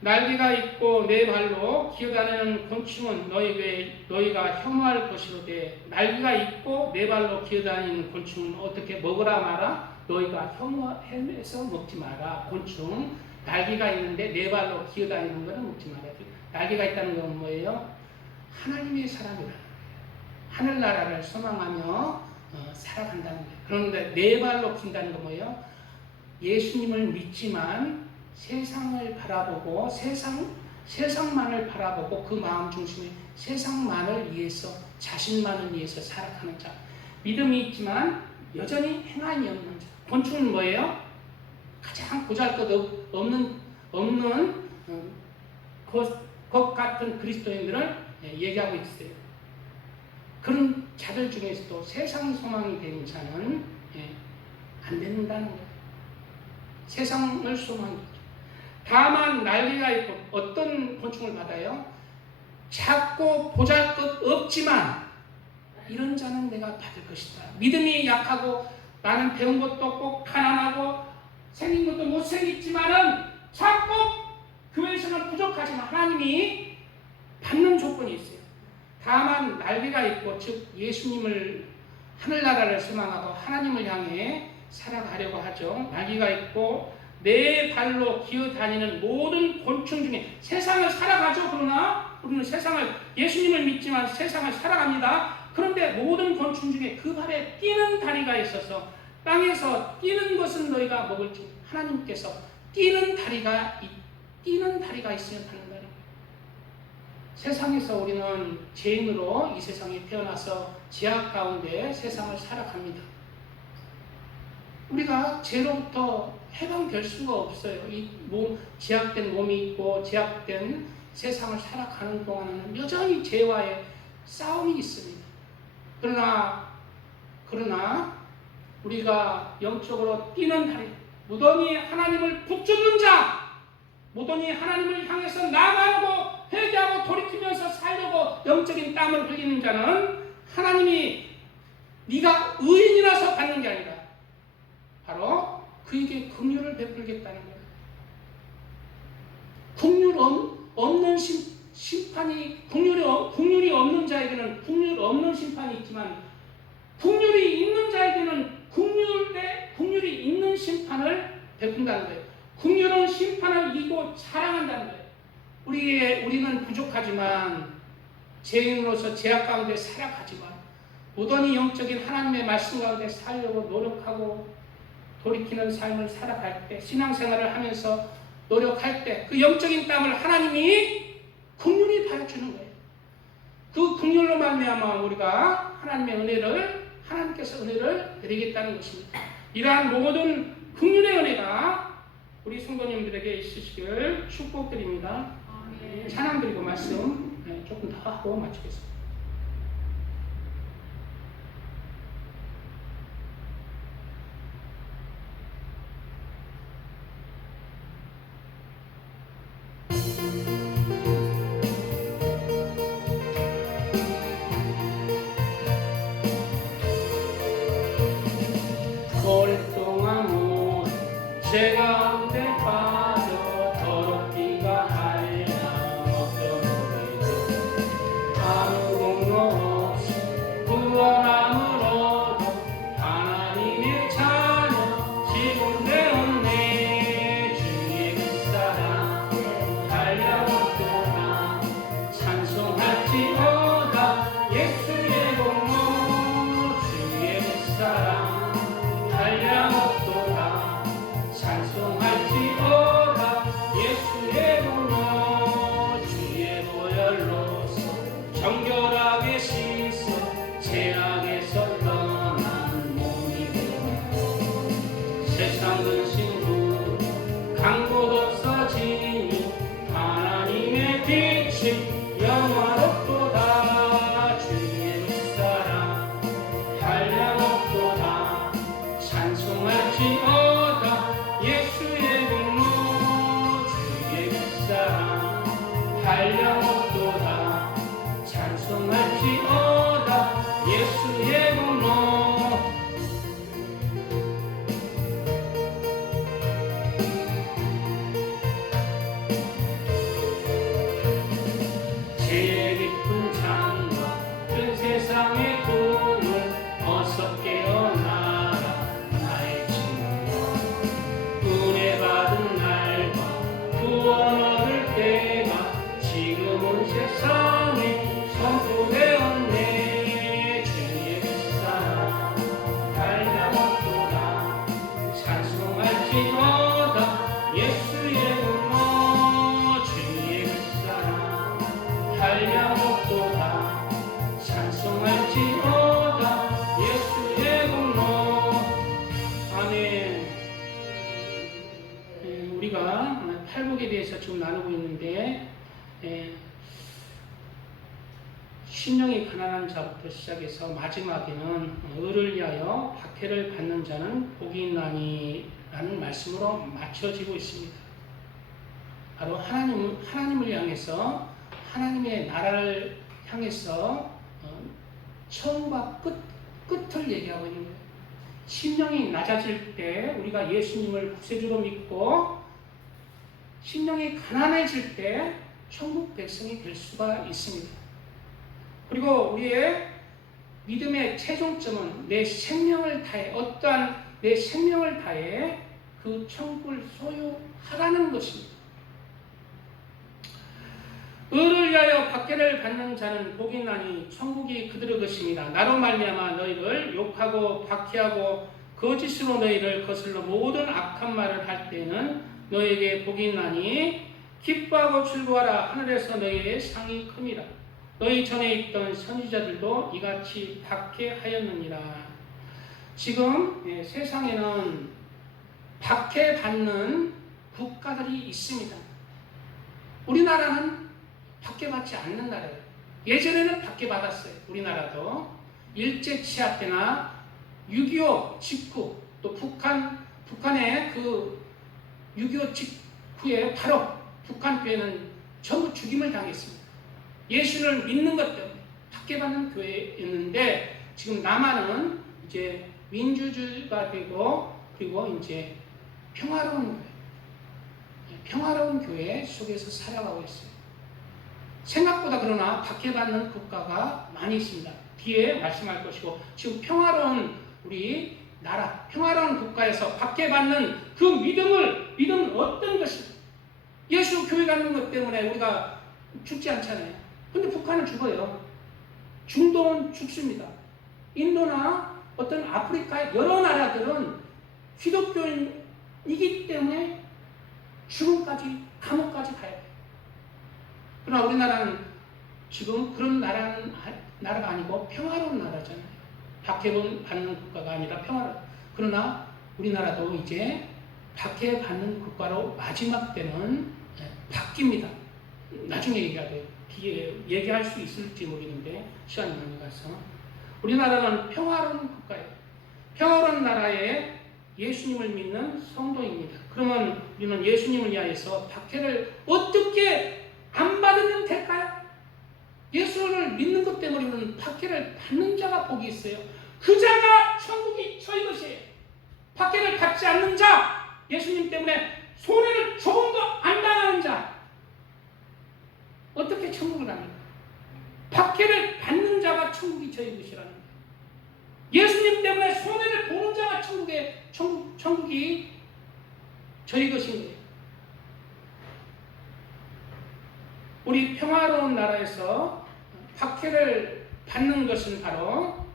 날개가 있고 네 발로 기어다니는 곤충은 너희가 혐오할 것이로되 날개가 있고 네 발로 기어다니는 곤충은 어떻게 먹으라 마라? 너희가 혐오해서 먹지 마라. 곤충 날개가 있는데 네 발로 기어다니는 것은 먹지 마라. 날개가 있다는 건 뭐예요? 하나님의 사람이라. 하늘나라를 소망하며 살아간다는 거예요. 그런데 네 발로 긴다는 건 뭐예요? 예수님을 믿지만 세상을 바라보고 세상만을 바라보고 그 마음 중심에 세상만을 위해서 자신만을 위해서 살아가는 자. 믿음이 있지만 여전히 행함이 없는 자. 곤충은 뭐예요? 가장 보잘것없는 것 같은 그리스도인들을 얘기하고 있어요. 그런 자들 중에서도 세상 소망이 되는 자는 안 된다는 거예요. 세상을 소망하죠. 다만 날개가 있고 어떤 곤충을 받아요? 작고 보잘것없지만 이런 자는 내가 받을 것이다. 믿음이 약하고 나는 배운 것도 없고 가난하고 생긴 것도 못생겼지만은 작고 교회에서는 부족하지만 하나님이 받는 조건이 있어요. 다만 날개가 있고 즉 예수님을 하늘나라를 소망하고 하나님을 향해 살아가려고 하죠. 날개가 있고 네 발로 기어다니는 모든 곤충 중에 세상을 살아가죠. 그러나 우리는 세상을 예수님을 믿지만 세상을 살아갑니다. 그런데 모든 곤충 중에 그 발에 뛰는 다리가 있어서 땅에서 뛰는 것은 너희가 먹을지 하나님께서 뛰는 다리가 있으면 받는다는 거예요. 세상에서 우리는 죄인으로 이 세상에 태어나서 죄악 가운데 세상을 살아갑니다. 우리가 죄로부터 해방될 수가 없어요. 이 죄악된 몸이 있고 죄악된 세상을 살아가는 동안에는 여전히 죄와의 싸움이 있습니다. 그러나 우리가 영적으로 뛰는 다리, 무던히 하나님을 붙잡는 자, 무던히 하나님을 향해서 나아가고 회개하고 돌이키면서 살려고 영적인 땀을 흘리는 자는 하나님이 네가 의인이라서 받는 게 아니라 바로 그에게 긍휼을 베풀겠다는 거예요. 긍휼 없는 심판이 긍휼이 없는 자에게는 긍휼 없는 심판이 있지만 긍휼이 있는 자에게는 긍휼이 있는 심판을 베푼다는 거예요. 긍휼은 심판을 이기고 사랑한다는 거예요. 우리는 부족하지만 죄인으로서 죄악 가운데 살아가지만 무던히 영적인 하나님의 말씀 가운데 살려고 노력하고 돌이키는 삶을 살아갈 때, 신앙생활을 하면서 노력할 때 그 영적인 땀을 하나님이 긍휼히 받아주는 거예요. 그 긍휼로 말미암아 우리가 하나님께서 은혜를 드리겠다는 것입니다. 이러한 모든 긍휼의 은혜가 우리 성도님들에게 있으시길 축복드립니다. 찬양 드리고 말씀 조금 더 하고 마치겠습니다. 오랫동안 죄 가운데 빠져 더럽기가 한량없던 우리들 아무 공로 없이 구원함으로도 하나님의 자녀 지금 되었네. 주의 그 사랑 한량없도다 찬송할지어다 예수의 공로 주의 그 사랑 한량없도다 찬송할지어다 예수의 공로 주의 보혈로서 정결하게 씻어 죄악에서 떠난 몸이 되었고 세상 근심으로 강도 없어지니 하나님의 빛이 영화롭도다 주의 윗사랑 한량없도다 찬송할지어다 예수의 공로 주의 윗사랑 한량없도다 찬송할지어다 예수의 공로. 죄의 깊은 창과 큰 세상의 꿈을 어서 깨어나라 나의 친구야. 은혜 받은 날과 구원 얻을 때가 지금은 세상에 선포되었네. 주의 윗사랑 한량없도다 찬송할지어다 예수의 공로 주의 윗사랑 한량없도다 찬송할지어다 예수의 공로. 아멘. 우리가 팔복에 대해서 지금 나누고 있는데 심령이 가난한 자부터 시작해서 마지막에는 의를 위하여 박해를 받는 자는 복이 있나니라는 말씀으로 맞춰지고 있습니다. 바로 하나님을 향해서 하나님의 나라를 향해서 처음과 끝을 얘기하고 있는 거예요. 심령이 낮아질 때 우리가 예수님을 구세주로 믿고 심령이 가난해질 때 천국 백성이 될 수가 있습니다. 그리고 우리의 믿음의 최종점은 내 생명을 다해 어떠한 내 생명을 다해 그 천국을 소유하라는 것입니다. 의를 위하여 박해를 받는 자는 복이 나니 천국이 그들의 것입니다. 나로 말미암아 너희를 욕하고 박해하고 거짓으로 너희를 거슬러 모든 악한 말을 할 때는 너희에게 복이 나니 기뻐하고 즐거워하라. 하늘에서 너희의 상이 큼이라. 너희 전에 있던 선지자들도 이같이 박해하였느니라. 지금 세상에는 박해받는 국가들이 있습니다. 우리나라는 박해받지 않는 나라예요. 예전에는 박해받았어요. 우리나라도 일제 치하 때나 6.25 직후, 또 북한의 그 6.25 직후에 바로 북한 교회는 전부 죽임을 당했습니다. 예수를 믿는 것 때문에 박해받는 교회였는데, 지금 남한은 이제 민주주의가 되고, 그리고 이제 평화로운 교회 속에서 살아가고 있어요. 생각보다 그러나 박해받는 국가가 많이 있습니다. 뒤에 말씀할 것이고, 지금 평화로운 우리 나라, 평화로운 국가에서 박해받는 그 믿음은 어떤 것입니까? 예수 교회 가는 것 때문에 우리가 죽지 않잖아요. 근데 북한은 죽어요. 중동은 죽습니다. 인도나 어떤 아프리카 여러 나라들은 기독교인이기 때문에 죽음까지, 감옥까지 가야 돼요. 그러나 우리나라는 지금 그런 나라가 아니고 평화로운 나라잖아요. 박해받는 국가가 아니라 평화로운. 그러나 우리나라도 이제 박해받는 국가로 마지막 때는 바뀝니다. 나중에 얘기하래요. 뒤에 얘기할 수 있을지 모르겠는데 시간이 많이 가서. 우리나라는 평화로운 국가예요. 평화로운 나라에 예수님을 믿는 성도입니다. 그러면 우리는 예수님을 위하여서 박해를 어떻게 안 받으면 될까요? 예수를 믿는 것 때문에 우리는 박해를 받는 자가 복이 있어요. 그 자가 천국이 저희 것이에요. 박해를 받지 않는 자, 예수님 때문에 손해를 조금도 안 당하는 자, 어떻게 천국을 갑니까? 박해를 받는 자가 천국이 저희 것이라는 거예요. 예수님 때문에 손해를 보는 자가 천국이 저희 것인 거예요. 우리 평화로운 나라에서 박해를 받는 것은 바로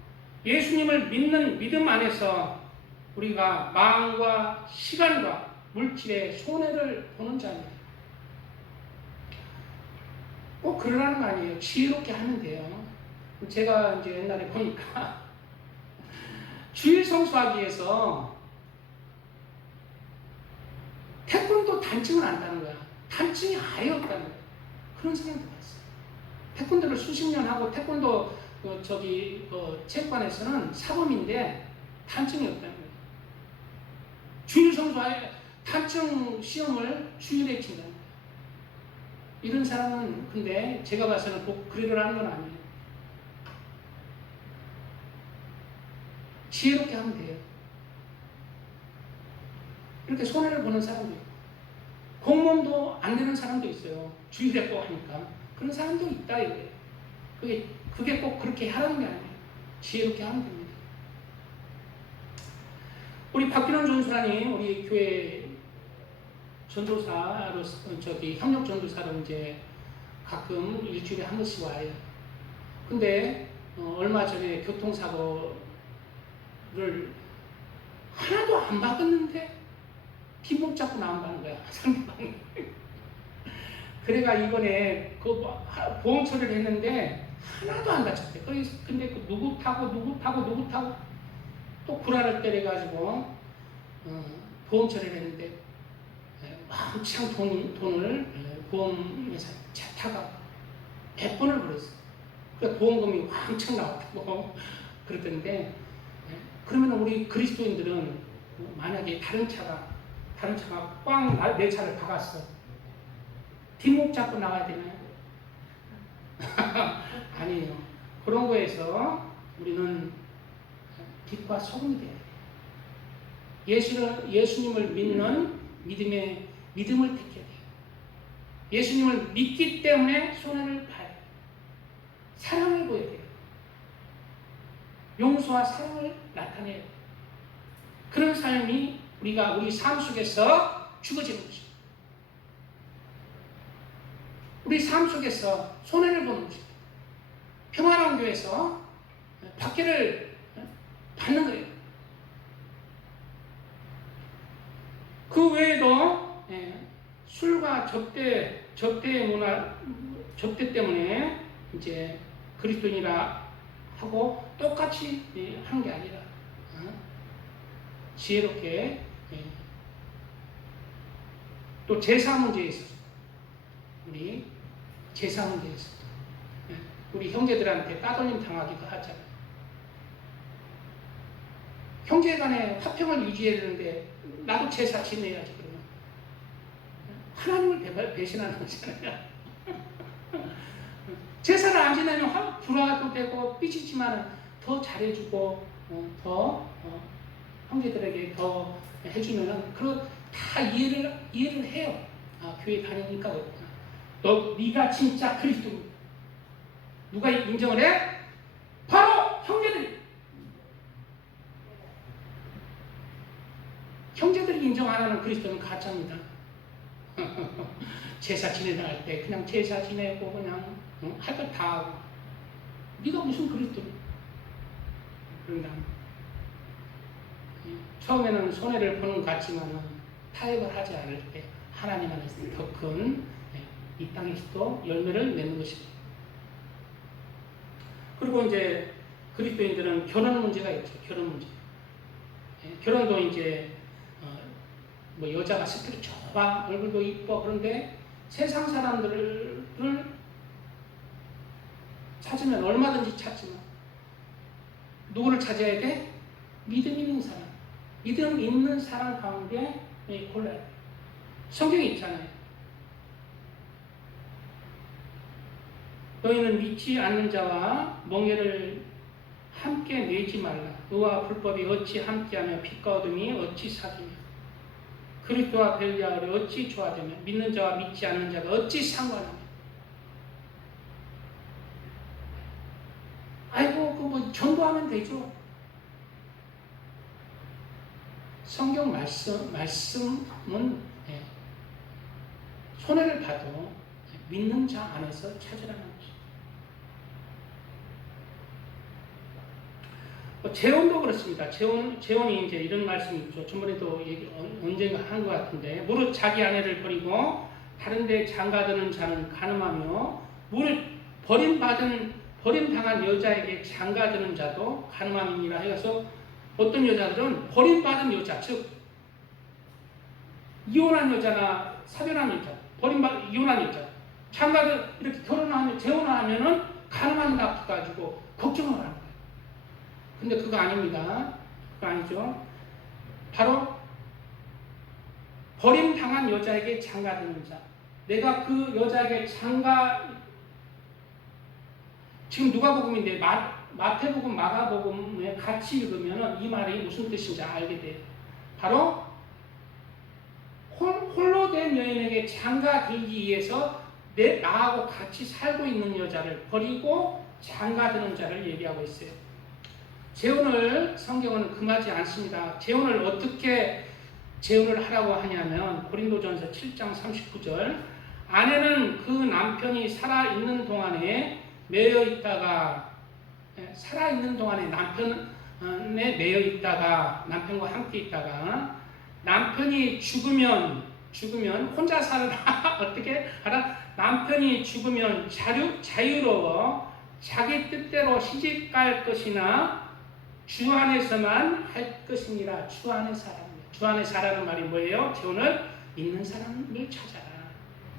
예수님을 믿는 믿음 안에서 우리가 마음과 시간과 물질의 손해를 보는 자입니다. 꼭 그러라는 거 아니에요. 지혜롭게 하면 돼요. 제가 이제 옛날에 보니까 주일 성수하기 위해서 태권도 단층을 안다는 거야. 단층이 아예 없다는 거야. 그런 생각도 봤어요. 태권도를 수십 년 하고 태권도 체육관에서는 사범인데 단층이 없다는 거예요. 주일 성수하에 단층 시험을 주일에 친다는 거예요. 이런 사람은 근데 제가 봐서는 꼭 그러라는 건 아니에요. 지혜롭게 하면 돼요. 이렇게 손해를 보는 사람도 있고, 공무원도 안 되는 사람도 있어요. 주일에 꼭 하니까. 그런 사람도 있다 이거예요. 그게 꼭 그렇게 하라는 게 아니에요. 지혜롭게 하면 됩니다. 우리 박기론 전사님, 우리 교회 전도사로, 협력 전도사로 이제 가끔 일주일에 한 번씩 와요. 근데 얼마 전에 교통사고를 하나도 안 받았는데 뒷목 잡고 나온다는 거야, 상대방이. 그래가 이번에 그 보험 처리를 했는데 하나도 안 다쳤대. 근데 그 누구 타고 또 구라를 때려가지고 보험 처리를 했는데 왕창 돈을 보험회사 타가 100번을 벌었어. 그래 보험금이 왕창 나왔다고 그랬던데, 그러면 우리 그리스도인들은 만약에 다른 차가 꽝 내 차를 박았어. 뒷목 잡고 나가야 되나요? 아니에요. 그런 거에서 우리는 빛과 소금이 돼야 돼요. 예수님을 믿는 믿음을 택해야 돼요. 예수님을 믿기 때문에 손해를 봐야 돼요. 사랑을 보여야 돼요. 용서와 사랑을 나타내야 돼요. 그런 삶이 우리 삶 속에서 주어지는 것입니다. 우리 삶 속에서 손해를 보는 것입니다. 평화로운 교회에서 박해를 받는 거예요. 그 외에도 술과 접대 문화, 접대 때문에 이제 그리스도인이라 하고 똑같이 하는 게 아니라 지혜롭게 또 제사 문제에 있어서 우리 제사 문제에 있어서 우리 형제들한테 따돌림 당하기도 하잖아요. 형제간에 화평을 유지해야 되는데 나도 제사 지내야지 그러면 하나님을 배신하는 거잖아요. 제사를 안 지내면 불화도 되고 삐지지만 더 잘해주고 더 형제들에게 더 해주면은 다 이해를 해요. 아, 교회 다니니까 그렇구나. 네가 진짜 그리스도 누가 인정을 해? 바로 형제들이. 형제들이 인정 안 하는 그리스도는 가짜입니다. 제사 지내다 할 때 그냥 제사 지내고 그냥 할 것 다 하고 네가 무슨 그리스도냐. 그런다. 처음에는 손해를 보는 것 같지만 타협을 하지 않을 때 하나님 안에서 더 큰 이 땅에서도 열매를 맺는 것입니다. 그리고 이제 그리스도인들은 결혼 문제가 있죠. 결혼 문제. 결혼도 이제 뭐 여자가 스펙이 좋아, 얼굴도 이뻐. 그런데 세상 사람들을 찾으면 얼마든지 찾지만 누구를 찾아야 돼? 믿음 있는 사람. 믿음 있는 사람 가운데 골라야 돼. 성경이 있잖아요. 너희는 믿지 않는 자와 멍에를 함께 내지 말라. 의와 불법이 어찌 함께하며 빛과 어둠이 어찌 사귀며 그리스도와 벨리알이 어찌 조화되며 믿는 자와 믿지 않는 자가 어찌 상관하며. 아이고 뭐 전도하면 되죠. 성경 말씀은 손해를 봐도 믿는 자 안에서 찾으라는 것이죠. 재혼도 그렇습니다. 재혼이 이제 이런 말씀이 있죠. 저번에도 언젠가 한 것 같은데, 무릇 자기 아내를 버리고 다른데 장가드는 자는 간음하며, 무릇 버림당한 여자에게 장가드는 자도 간음함이니라 해서, 어떤 여자들은 버림받은 여자, 즉 이혼한 여자나 사별한 여자, 이혼한 여자, 장가들 이렇게 결혼하면 재혼하면은 간음한다 가지고 걱정을 하는 거예요. 근데 그거 아닙니다. 그거 아니죠. 바로 버림당한 여자에게 장가드는 자. 내가 그 여자에게 지금 누가복음인데 마태복음, 마가복음에 같이 읽으면 이 말이 무슨 뜻인지 알게 돼요. 바로 홀로 된 여인에게 장가들기 위해서 나하고 같이 살고 있는 여자를 버리고 장가드는 자를 얘기하고 있어요. 재혼을 성경은 금하지 않습니다. 재혼을 어떻게 재혼을 하라고 하냐면 고린도전서 7장 39절, 아내는 그 남편이 살아있는 동안에 남편에 매여 있다가 남편과 함께 있다가 남편이 죽으면 혼자 살아라. 어떻게 하라? 남편이 죽으면 자유로워 자기 뜻대로 시집갈 것이나 주 안에서만 할 것이니라. 주 안에 살라는 말이 뭐예요? 재혼을 믿는 사람을 찾아라.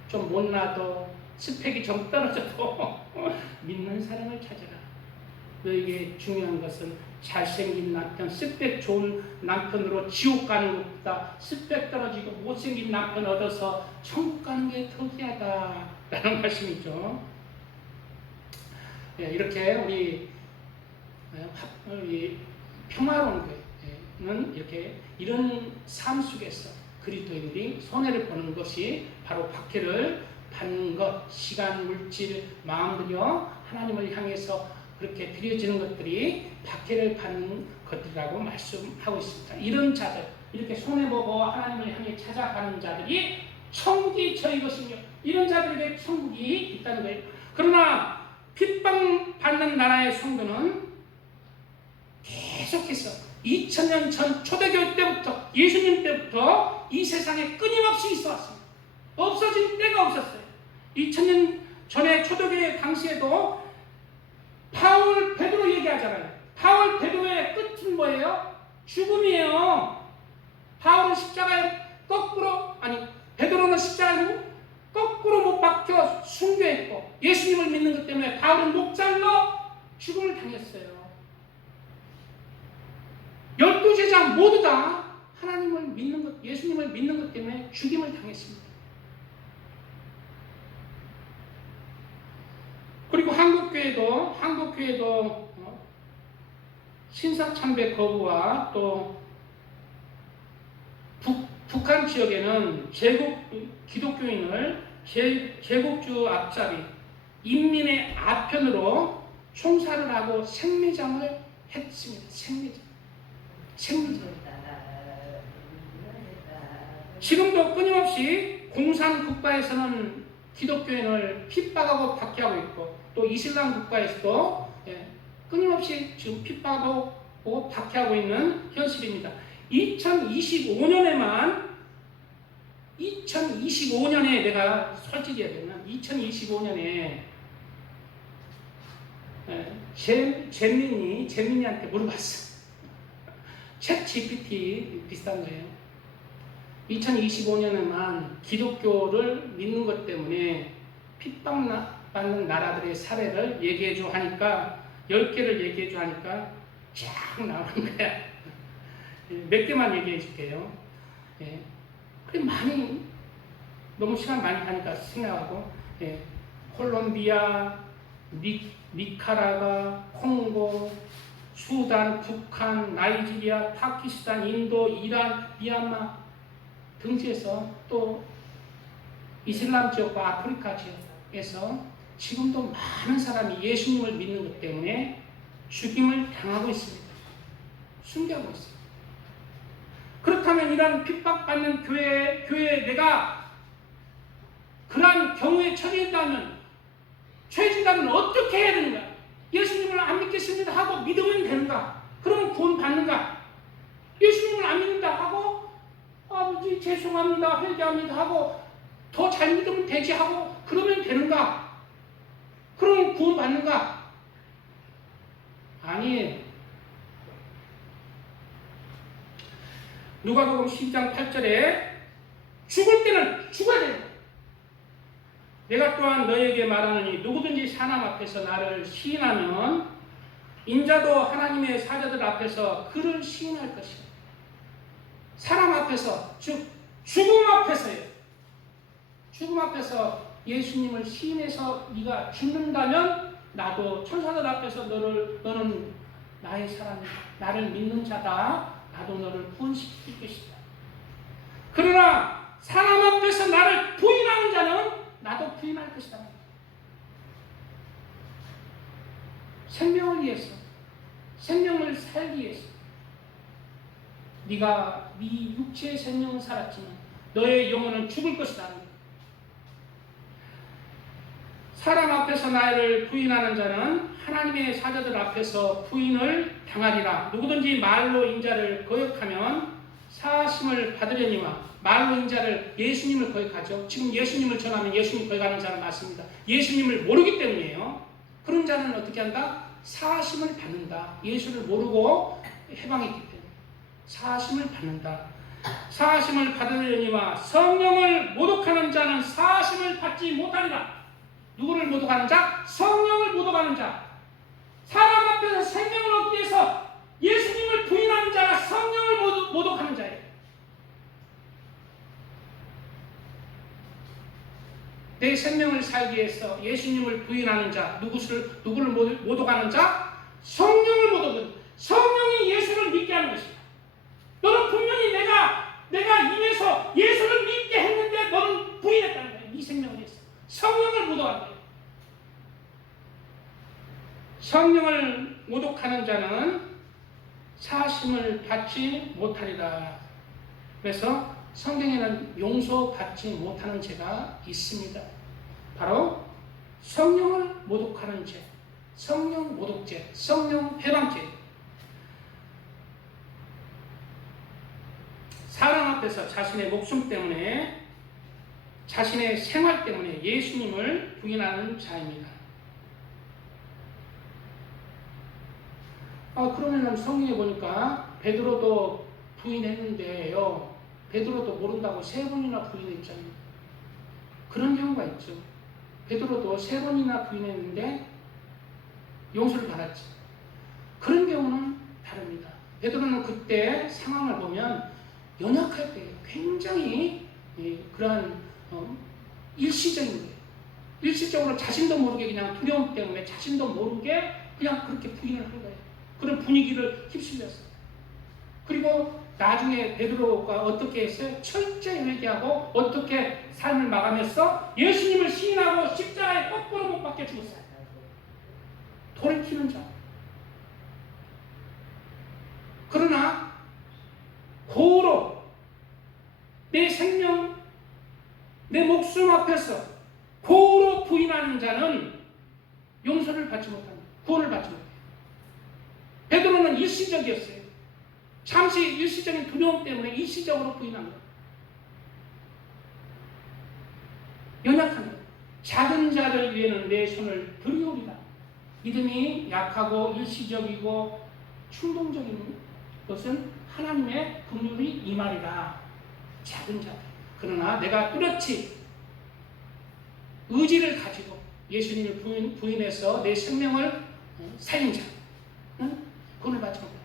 좀 못나도 스펙이 좀 떨어져도 믿는 사람을 찾아라. 너에게 중요한 것은 잘생긴 남편, 스펙 좋은 남편으로 지옥 가는 것보다 스펙 떨어지고 못생긴 남편 얻어서 천국 가는 게 더 귀하다 라는 말씀이죠. 이렇게 우리 평화로운 교회는 이렇게 이런 삶 속에서 그리스도인들이 손해를 보는 것이 바로 박해를 받는 것, 시간, 물질, 마음 들여 하나님을 향해서 그렇게 드려지는 것들이 박해를 받는 것들이라고 말씀하고 있습니다. 이런 자들, 이렇게 손해보고 하나님을 향해 찾아가는 자들이 천국이 저희 것이며 이런 자들에게 천국이 있다는 거예요. 그러나 핍박받는 나라의 성도는 계속해서 2000년 전 초대교회 때부터, 예수님 때부터 이 세상에 끊임없이 있어 왔습니다. 없어진 때가 없었어요. 2000년 전에 초대교회 당시에도 바울, 베드로 얘기하잖아요. 바울, 베드로의 끝은 뭐예요? 죽음이에요. 바울은 십자가에 베드로는 십자가에 거꾸로 못 박혀 순교했고, 예수님을 믿는 것 때문에 바울은 목잘로 죽음을 당했어요. 12제자 모두 다 하나님을 믿는 것, 예수님을 믿는 것 때문에 죽임을 당했습니다. 그리고 한국교회도 신사참배 거부와 또 북한 지역에는 기독교인을 제국주 앞잡이 인민의 아편으로 총살을 하고 생매장을 했습니다. 생매장. 지금도 끊임없이 공산 국가에서는 기독교인을 핍박하고 박해하고 있고, 또 이슬람 국가에서도 끊임없이 지금 핍박하고 박해하고 있는 현실입니다. 2025년에 내가 솔직히 해야 되면 2025년에 잼민이한테 물어봤어. 챗 GPT 비슷한 거예요. 2025년에만 기독교를 믿는 것 때문에 핍박받는 나라들의 사례를 얘기해줘 하니까 10개를 얘기해줘 하니까 쫙 나오는 거야. 몇 개만 얘기해 줄게요. 그래 너무 시간 많이 가니까 생각하고, 콜롬비아, 니카라과, 콩고, 수단, 북한, 나이지리아, 파키스탄, 인도, 이란, 미얀마 등지에서, 또 이슬람 지역과 아프리카 지역에서 지금도 많은 사람이 예수님을 믿는 것 때문에 죽임을 당하고 있습니다. 순교하고 있습니다. 그렇다면 이런 핍박받는 교회에 내가 그러한 경우에 처해진다면 어떻게 해야 되는가? 예수님을 안 믿겠습니다 하고 믿으면 되는가? 그러면 구원 받는가? 예수님을 안 믿는다 하고 아버지 죄송합니다, 회개합니다 하고 더 잘 믿으면 되지 하고 그러면 되는가? 그러면 구원 받는가? 아니에요. 누가복음 12장 8절에 죽을 때는 죽어야 된다. 내가 또한 너에게 말하노니 누구든지 사람 앞에서 나를 시인하면 인자도 하나님의 사자들 앞에서 그를 시인할 것이다. 사람 앞에서, 즉 죽음 앞에서요. 죽음 앞에서 예수님을 시인해서 네가 죽는다면 나도 천사들 앞에서 너는 나의 사람이다, 나를 믿는 자다, 나도 너를 구원시킬 것이다. 그러나 사람 앞에서 나를 부인하는 자는 나도 부인할 것이다. 생명을 위해서, 생명을 살기 위해서 네가 네 육체의 생명은 살았지만 너의 영혼은 죽을 것이다. 사람 앞에서 나를 부인하는 자는 하나님의 사자들 앞에서 부인을 당하리라. 누구든지 말로 인자를 거역하면 사하심을 받으려니와, 말로 인자를, 예수님을 거역하죠. 지금 예수님을 전하면 예수님 거역하는 자는 맞습니다. 예수님을 모르기 때문이에요. 그런 자는 어떻게 한다? 사하심을 받는다. 예수를 모르고 해방했기 때문에 사하심을 받는다. 사하심을 받으려니와 성령을 모독하는 자는 사하심을 받지 못하리라. 누구를 모독하는 자? 성령을 모독하는 자. 사람 앞에서 생명을 얻기 위해서 예수님을 부인하는 자가 성령을 모독하는 자예요. 내 생명을 살기 위해서 예수님을 부인하는 자, 누구를 모독하는 자? 성령을 모독하는, 성령이 예수를 믿게 하는 것입니다. 너는 분명히 내가 입에서 예수를 믿게 했는데 너는 부인했다는 거예요. 네 생명을 위해서. 성령을 모독하는 거예요. 성령을 모독하는 자는 사심을 받지 못하리라. 그래서 성경에는 용서받지 못하는 죄가 있습니다. 바로 성령을 모독하는 죄, 성령 모독죄, 성령 회방죄. 사랑 앞에서 자신의 목숨 때문에, 자신의 생활 때문에 예수님을 부인하는 자입니다. 그러면 성경에 보니까 베드로도 부인했는데요. 베드로도 모른다고 3번이나 부인했잖아요. 그런 경우가 있죠. 베드로도 3번이나 부인했는데 용서를 받았지. 그런 경우는 다릅니다. 베드로는 그때 상황을 보면 연약할 때 굉장히 그러한 일시적인 거예요. 일시적으로 자신도 모르게 그냥 두려움 때문에 자신도 모르게 그냥 그렇게 부인을 한 거예요. 그런 분위기를 휩쓸렸어요. 그리고 나중에 베드로가 어떻게 했어요? 철저히 회개하고 어떻게 삶을 마감했어? 예수님을 시인하고 십자가에 거꾸로 못 박혀 죽었어요. 돌이키는 자. 그러나 고로 내 생명, 내 목숨 앞에서 고로 부인하는 자는 용서를 받지 못합니다. 구원을 받지 못해요. 베드로는 일시적이었어요. 잠시 일시적인 두려움 때문에 일시적으로 부인한 거예요. 연약한 거예요. 작은 자를 위해는 내 손을 들이오리라. 믿음이 약하고 일시적이고 충동적인 것은 하나님의 긍휼이 임하리라. 작은 자들. 그러나 내가 뚜렷이 의지를 가지고 예수님을 부인해서 내 생명을 살린 자, 구원을 받지 못합니다.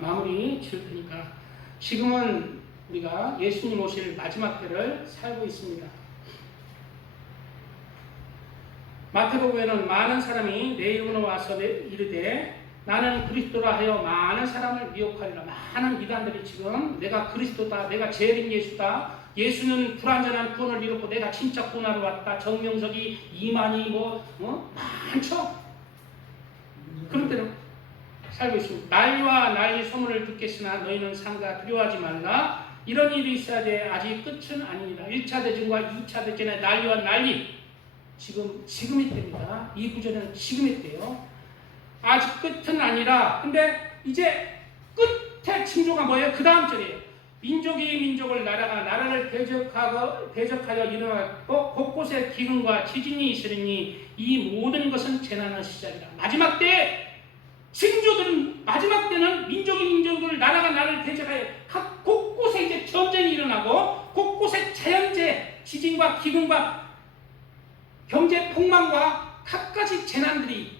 마무리 지을 테니까, 지금은 우리가 예수님 오실 마지막 때를 살고 있습니다. 마태복음에는 많은 사람이 내 이름으로 와서 이르되 나는 그리스도라 하여 많은 사람을 미혹하리라. 많은 이단들이 지금 내가 그리스도다, 내가 재림 예수다, 예수는 불완전한 구원을 이루고 내가 진짜 구원하러 왔다, 정명석이 이만희 많죠. 그런 때는 살고 있습니다. 난리와 난리 소문을 듣겠으나 너희는 삼가 두려워하지 말라. 이런 일이 있어야 돼. 아직 끝은 아닙니다. 1차 대전과 2차 대전의 난리와 난리, 지금이 때입니다. 이 구절은 지금이 때요. 아직 끝은 아니라, 근데 이제 끝의 징조가 뭐예요? 그 다음 절이에요. 민족이 민족을, 나라가 나라를 대적하여 일어났고 곳곳에 기근과 지진이 있으리니 이 모든 것은 재난의 시작이다. 마지막 때 징조들은, 마지막 때는 민족이 민족을, 나라가 나라를 대적하여 각 곳곳에 이제 전쟁이 일어나고 곳곳에 자연재해, 지진과 기근과 경제 폭망과 갖가지 재난들이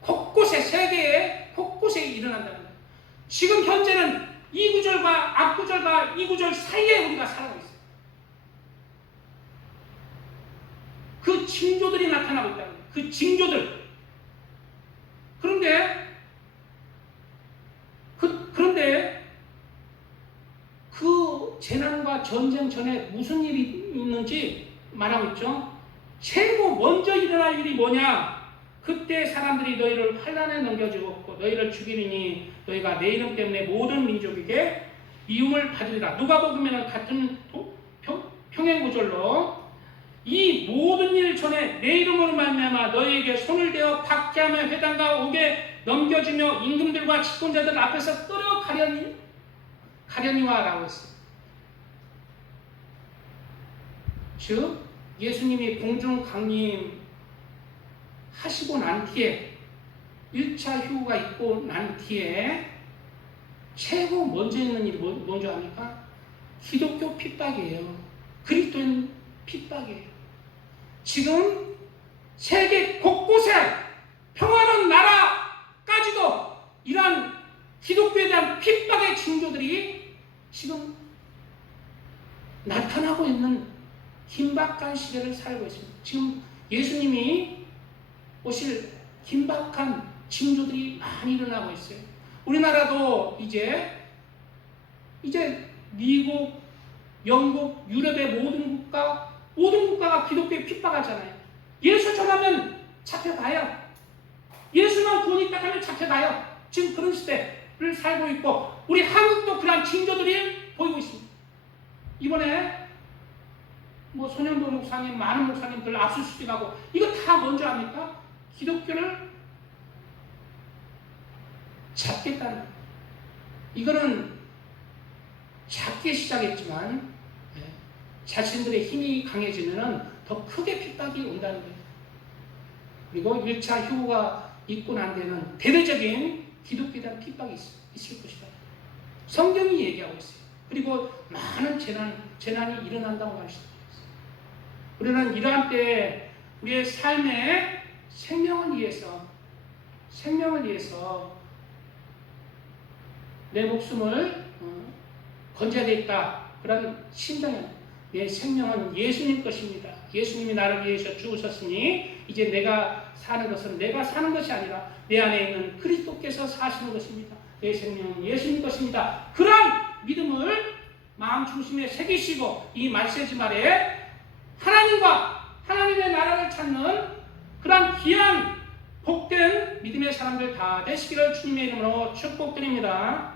곳곳에, 세계에 곳곳에 일어난다는 거예요. 지금 현재는 이 구절과 앞구절과 이 구절 사이에 우리가 살아가고 있어요. 그 징조들이 나타나고 있다는 거예요. 그 징조들. 그런데 그 재난과 전쟁 전에 무슨 일이 있는지 말하고 있죠. 최고 먼저 일어날 일이 뭐냐? 그때 사람들이 너희를 환난에 넘겨주었고 너희를 죽이리니 너희가 내 이름 때문에 모든 민족에게 미움을 받으리라. 누가복음에는 같은 평행구절로 이 모든 일 전에 내 이름으로 말미암아 너희에게 손을 대어 박해하며 회당과 옥에 넘겨주며 임금들과 집권자들 앞에서 가려니와라고 했어요. 즉 예수님이 공중 강림 하시고 난 뒤에 1차 휴가 있고 난 뒤에 최고 먼저 있는 일이 뭔지 압니까? 기독교 핍박이에요. 그리스도인 핍박이에요. 지금 세계 곳곳에 평화로운 나라까지도 이러한 기독교에 대한 핍박의 징조들이 지금 나타나고 있는 긴박한 시대를 살고 있습니다. 지금 예수님이 오실 긴박한 징조들이 많이 일어나고 있어요. 우리나라도 이제 미국, 영국, 유럽의 모든 국가가 기독교에 핍박하잖아요. 예수 전하면 잡혀가요. 예수만 구원이 있다 하면 잡혀가요. 지금 그런 시대를 살고 있고 우리 한국도 그런 징조들이 보이고 있습니다. 이번에 뭐 손현보 목사님, 많은 목사님들 압수수색하고 이거 다 뭔지 압니까? 기독교를 잡겠다는 거예요. 이거는 작게 시작했지만 자신들의 힘이 강해지면 더 크게 핍박이 온다는 거예요. 그리고 1차 휴무가 있고 난 데는 대대적인 기독교에 대한 핍박이 있을 것이다. 성경이 얘기하고 있어요. 그리고 많은 재난이 일어난다고 말씀드렸어요. 우리는 이러한 때에 우리의 삶의 생명을 위해서 내 목숨을 건져야 되겠다. 그런 심정은 내 생명은 예수님 것입니다. 예수님이 나를 위해서 죽으셨으니 이제 내가 사는 것은 내가 사는 것이 아니라 내 안에 있는 그리스도께서 사시는 것입니다. 내 생명은 예수님 것입니다. 그런 믿음을 마음 중심에 새기시고 이 말세지 말에 하나님과 하나님의 나라를 찾는 그런 귀한 복된 믿음의 사람들 다 되시기를 주님의 이름으로 축복드립니다.